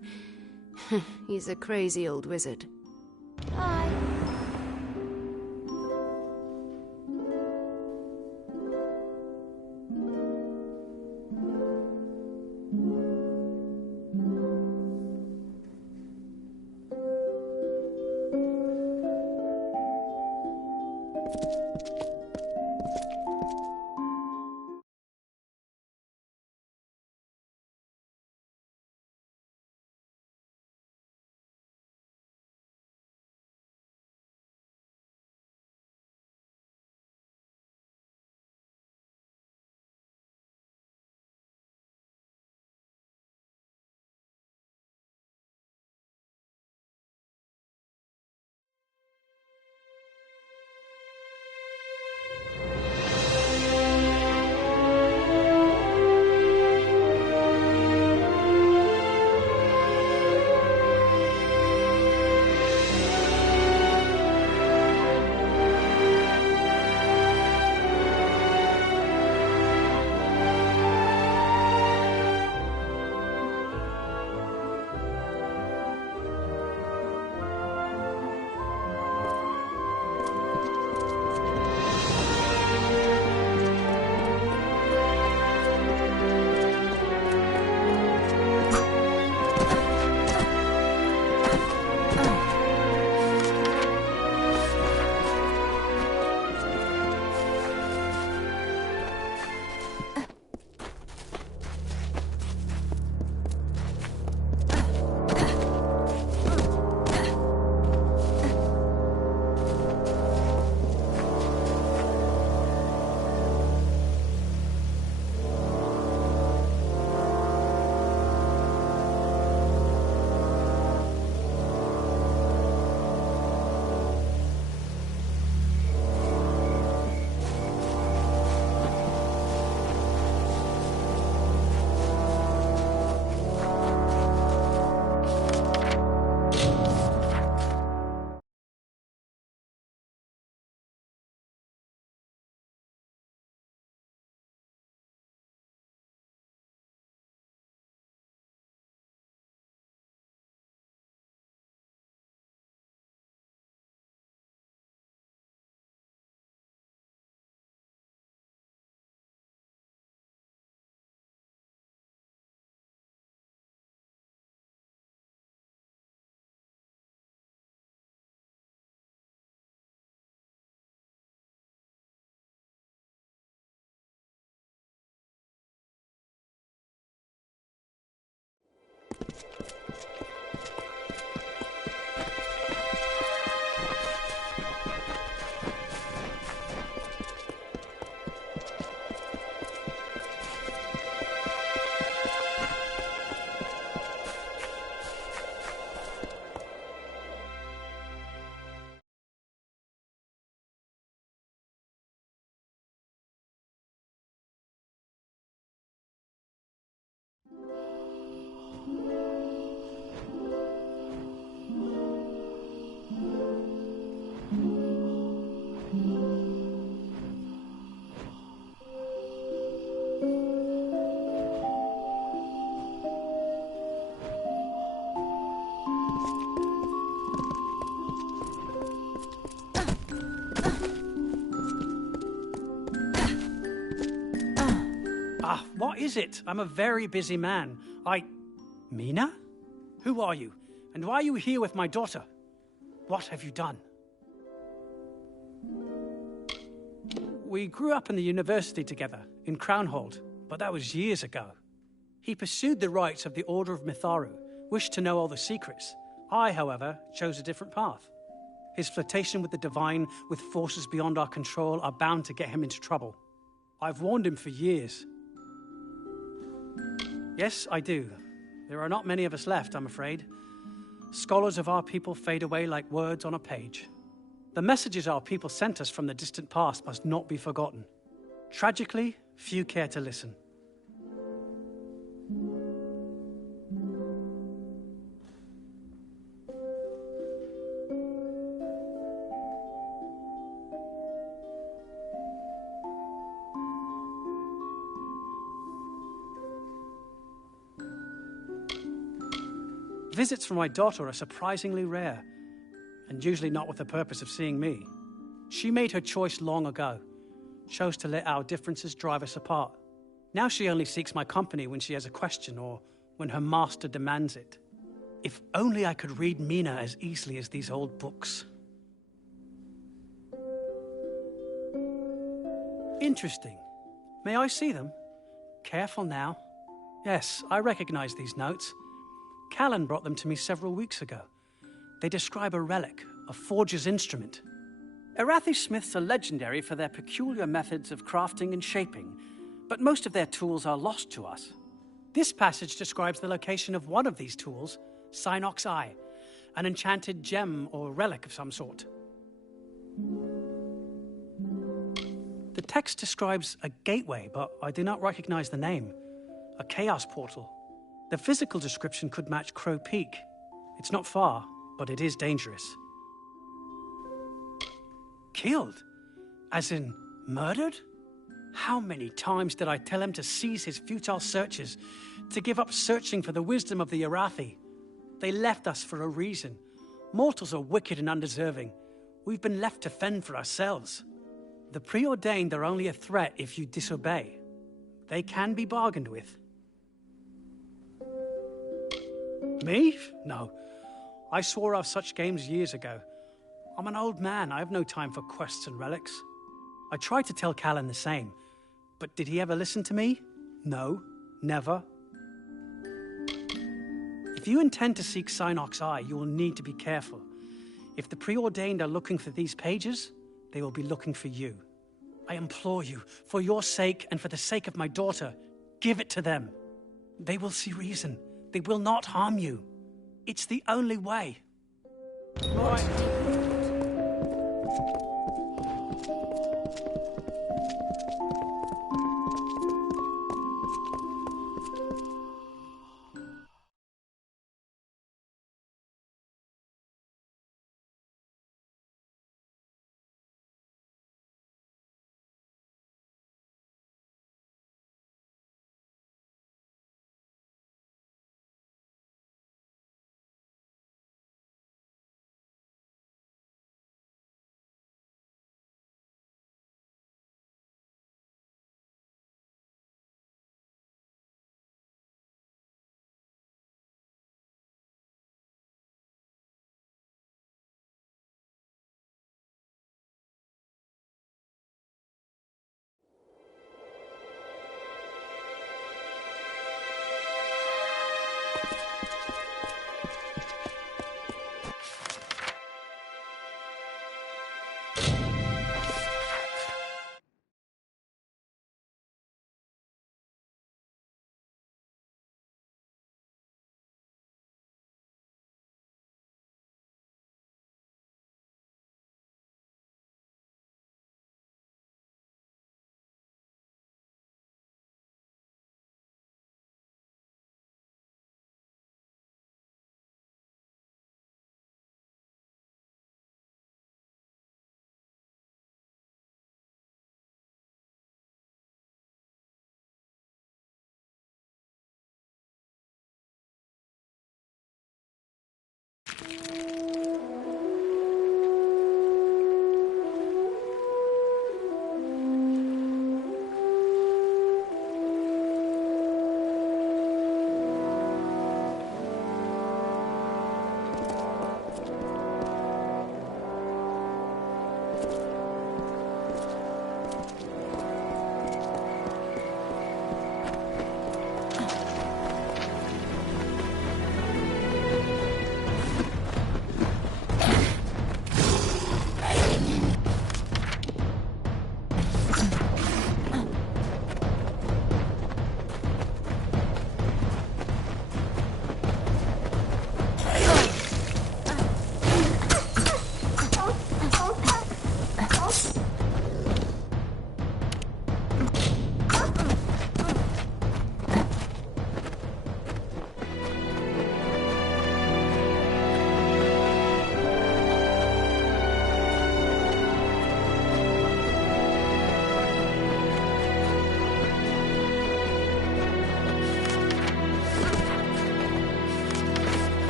He's a crazy old wizard. Bye. What is it? I'm a very busy man. Mina? Who are you? And why are you here with my daughter? What have you done? We grew up in the university together, in Crownhold, but that was years ago. He pursued the rites of the Order of Mitharu, wished to know all the secrets. I, however, chose a different path. His flirtation with the divine, with forces beyond our control, are bound to get him into trouble. I've warned him for years. Yes, I do. There are not many of us left, I'm afraid. Scholars of our people fade away like words on a page. The messages our people sent us from the distant past must not be forgotten. Tragically, few care to listen. Visits from my daughter are surprisingly rare, and usually not with the purpose of seeing me. She made her choice long ago, chose to let our differences drive us apart. Now she only seeks my company when she has a question or when her master demands it. If only I could read Mina as easily as these old books. Interesting. May I see them? Careful now. Yes, I recognize these notes. Callan brought them to me several weeks ago. They describe a relic, a forger's instrument. Arathi smiths are legendary for their peculiar methods of crafting and shaping, but most of their tools are lost to us. This passage describes the location of one of these tools, Synock's Eye, an enchanted gem or relic of some sort. The text describes a gateway, but I do not recognize the name. A chaos portal. The physical description could match Crow Peak. It's not far, but it is dangerous. Killed? As in, murdered? How many times did I tell him to cease his futile searches, to give up searching for the wisdom of the Arathi? They left us for a reason. Mortals are wicked and undeserving. We've been left to fend for ourselves. The preordained are only a threat if you disobey. They can be bargained with. Me? No. I swore off such games years ago. I'm an old man. I have no time for quests and relics. I tried to tell Callan the same, but did he ever listen to me? No, never. If you intend to seek Synock's Eye, you will need to be careful. If the preordained are looking for these pages, they will be looking for you. I implore you, for your sake and for the sake of my daughter, give it to them. They will see reason. They will not harm you. It's the only way. Right.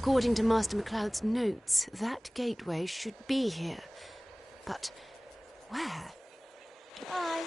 According to Master MacLeod's notes, that gateway should be here. But where? Bye.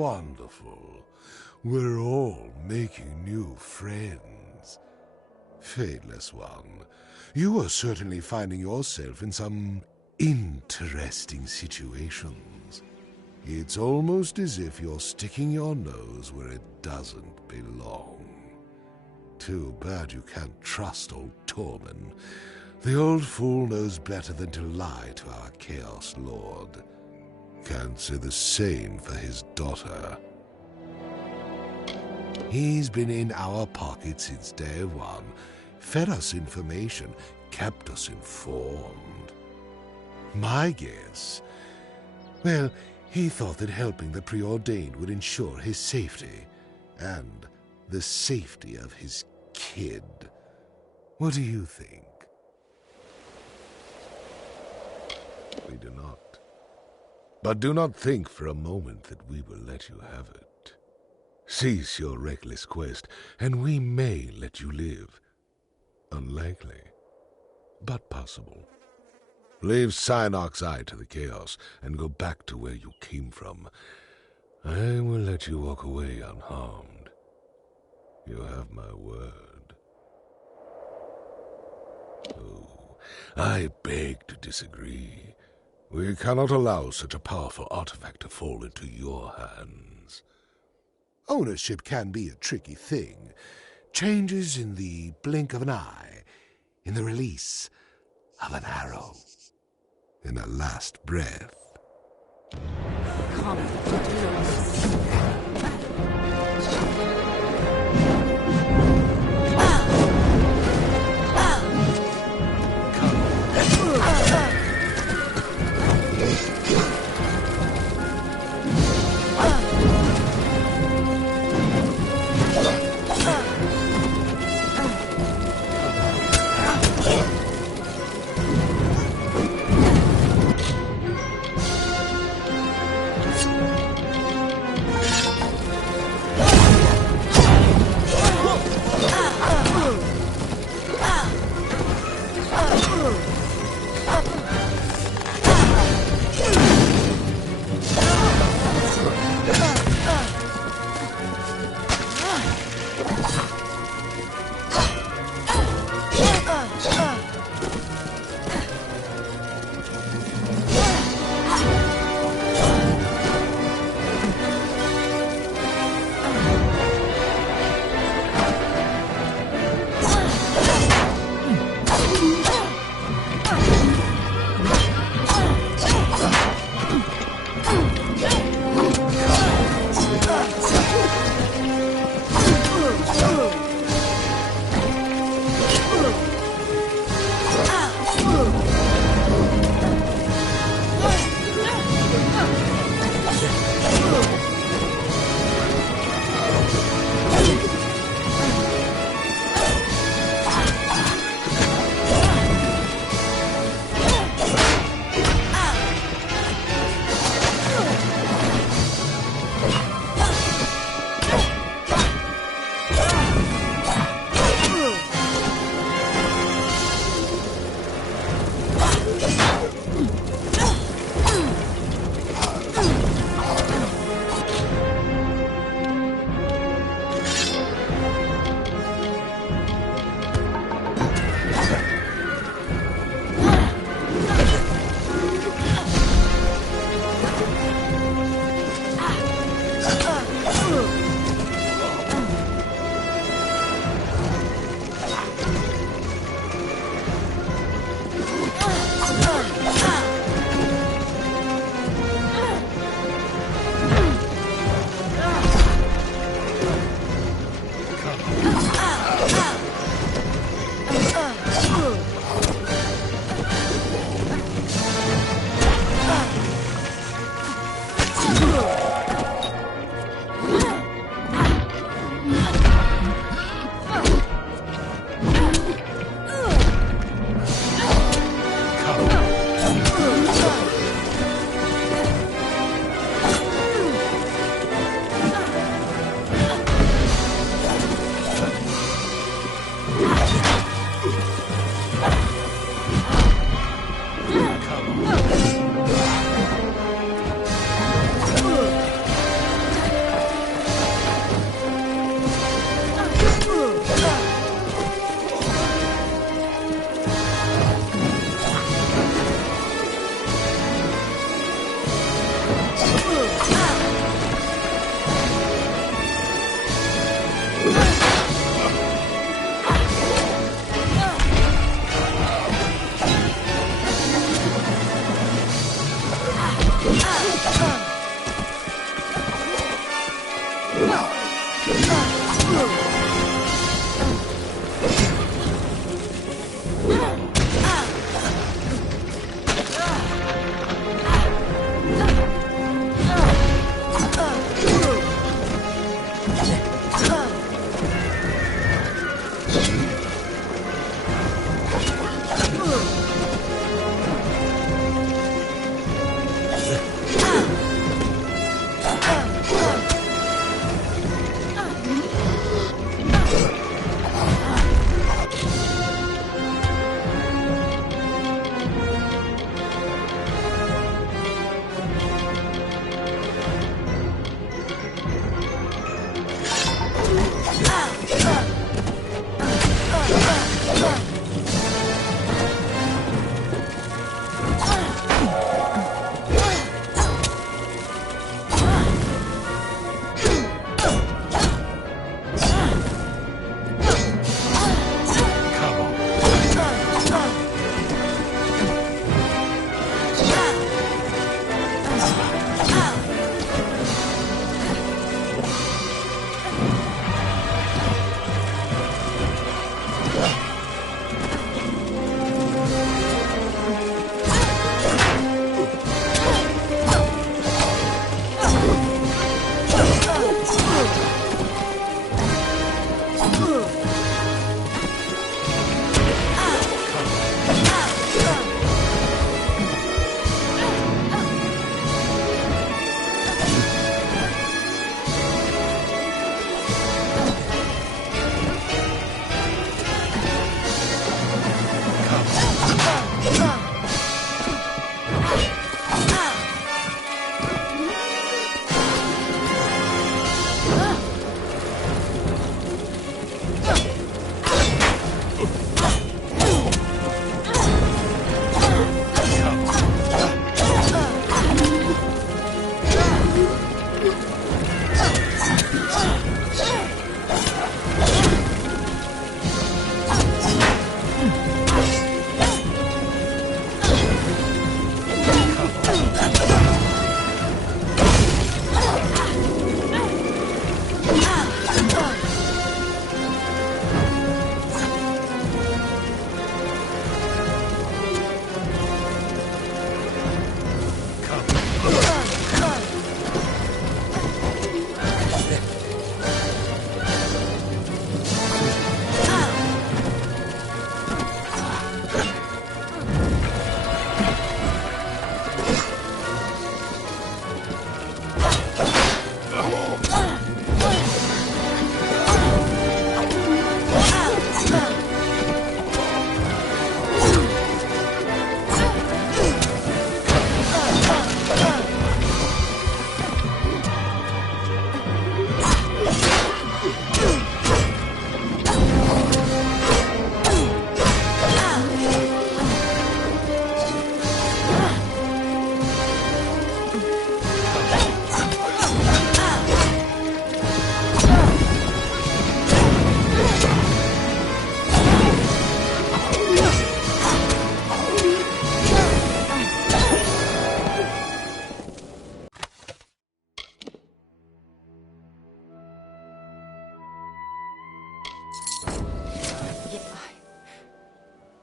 wonderful. We're all making new friends. Fadeless one, you are certainly finding yourself in some interesting situations. It's almost as if you're sticking your nose where it doesn't belong. Too bad you can't trust old Tormund. The old fool knows better than to lie to our Chaos Lord. Can't say the same for his daughter. He's been in our pocket since day one, fed us information, kept us informed. My guess? Well, he thought that helping the preordained would ensure his safety, and the safety of his kid. What do you think? We do not. But do not think for a moment that we will let you have it. Cease your reckless quest, and we may let you live. Unlikely, but possible. Leave Synarch's eye to the chaos, and go back to where you came from. I will let you walk away unharmed. You have my word. Oh, I beg to disagree. We cannot allow such a powerful artifact to fall into your hands. Ownership can be a tricky thing. Changes in the blink of an eye, in the release of an arrow, in a last breath.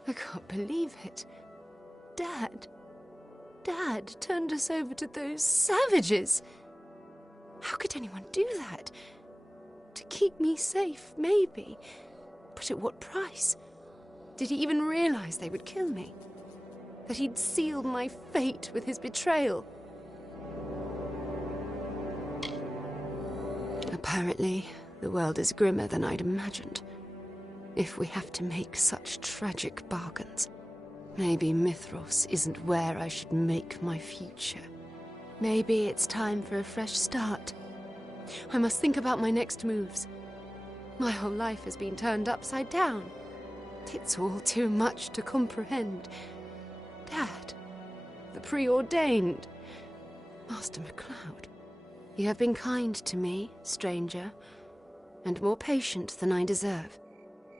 I can't believe it. Dad turned us over to those savages. How could anyone do that? To keep me safe, maybe. But at what price? Did he even realize they would kill me? That he'd sealed my fate with his betrayal? Apparently, the world is grimmer than I'd imagined. If we have to make such tragic bargains, maybe Mithros isn't where I should make my future. Maybe it's time for a fresh start. I must think about my next moves. My whole life has been turned upside down. It's all too much to comprehend. Dad, the preordained. Master MacLeod, you have been kind to me, stranger, and more patient than I deserve.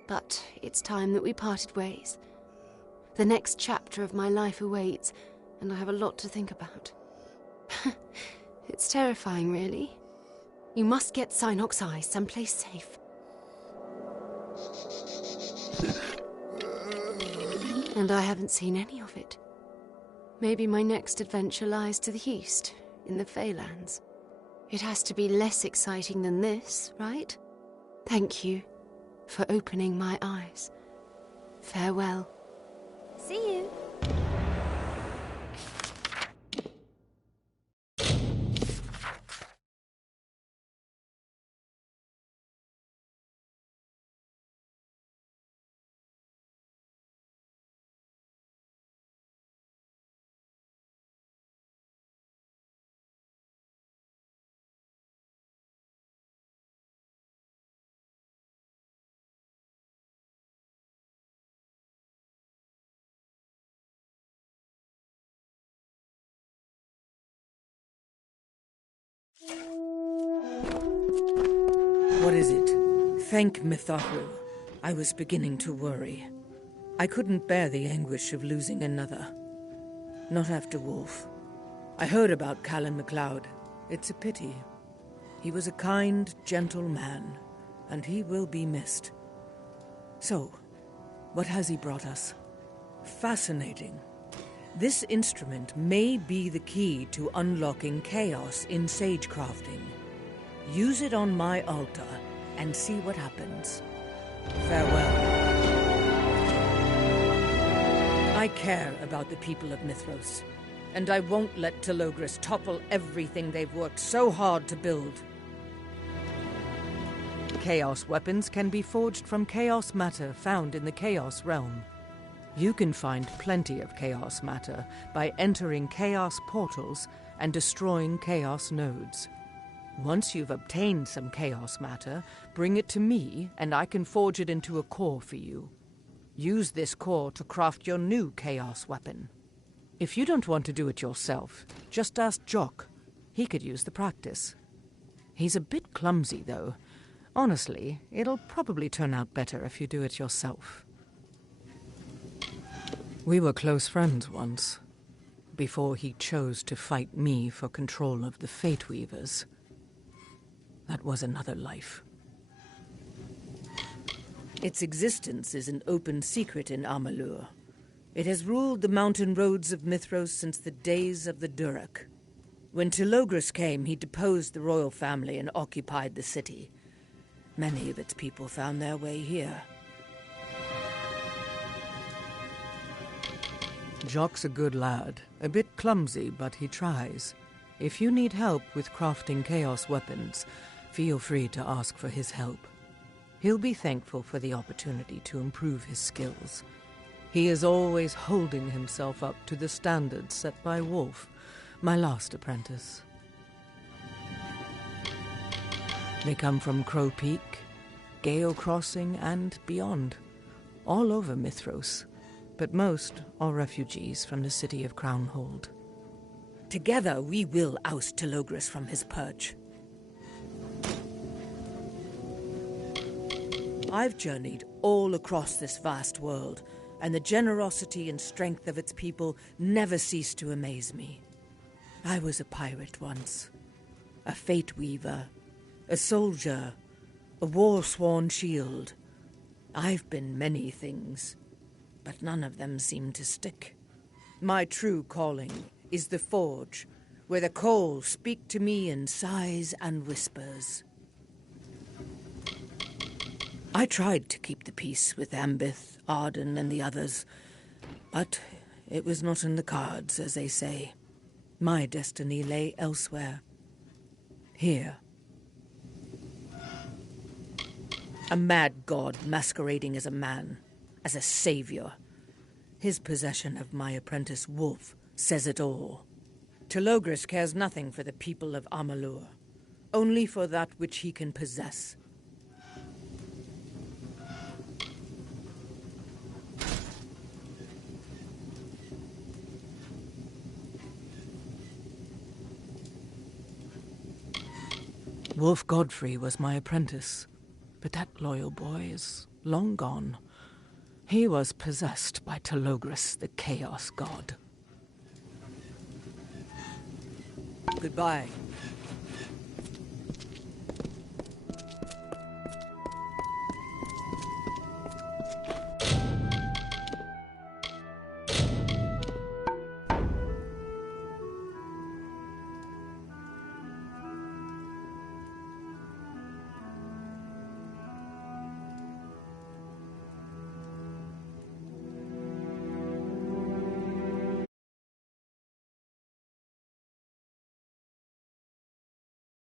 But it's time that we parted ways. The next chapter of my life awaits, and I have a lot to think about. It's terrifying, really. You must get Synox Eye someplace safe. And I haven't seen any of it. Maybe my next adventure lies to the east, in the Feylands. It has to be less exciting than this, right? Thank you for opening my eyes. Farewell. See you. What is it? Thank Mitharu. I was beginning to worry. I couldn't bear the anguish of losing another. Not after Wolf. I heard about Callan MacLeod. It's a pity. He was a kind, gentle man, and he will be missed. So, what has he brought us? Fascinating. This instrument may be the key to unlocking chaos in sagecrafting. Use it on my altar and see what happens. Farewell. I care about the people of Mithros, and I won't let Telogris topple everything they've worked so hard to build. Chaos weapons can be forged from chaos matter found in the Chaos Realm. You can find plenty of chaos matter by entering chaos portals and destroying chaos nodes. Once you've obtained some chaos matter, bring it to me and I can forge it into a core for you. Use this core to craft your new chaos weapon. If you don't want to do it yourself, just ask Jock. He could use the practice. He's a bit clumsy, though. Honestly, it'll probably turn out better if you do it yourself. We were close friends once, before he chose to fight me for control of the Fate Weavers. That was another life. Its existence is an open secret in Amalur. It has ruled the mountain roads of Mithros since the days of the Durak. When Telogris came, he deposed the royal family and occupied the city. Many of its people found their way here. Jock's a good lad. A bit clumsy, but he tries. If you need help with crafting chaos weapons, feel free to ask for his help. He'll be thankful for the opportunity to improve his skills. He is always holding himself up to the standards set by Wolf, my last apprentice. They come from Crow Peak, Gale Crossing, and beyond, all over Mithros, but most are refugees from the city of Crownhold. Together we will oust Telogris from his perch. I've journeyed all across this vast world, and the generosity and strength of its people never cease to amaze me. I was a pirate once, a fate weaver, a soldier, a war-sworn shield. I've been many things, but none of them seem to stick. My true calling is the forge, where the coals speak to me in sighs and whispers. I tried to keep the peace with Ambith, Arden, and the others, but it was not in the cards, as they say. My destiny lay elsewhere. Here. A mad god masquerading as a man, as a savior. His possession of my apprentice Wolf says it all. Telogris cares nothing for the people of Amalur, only for that which he can possess. Wolf Godfrey was my apprentice, but that loyal boy is long gone. He was possessed by Telogris, the Chaos God. Goodbye.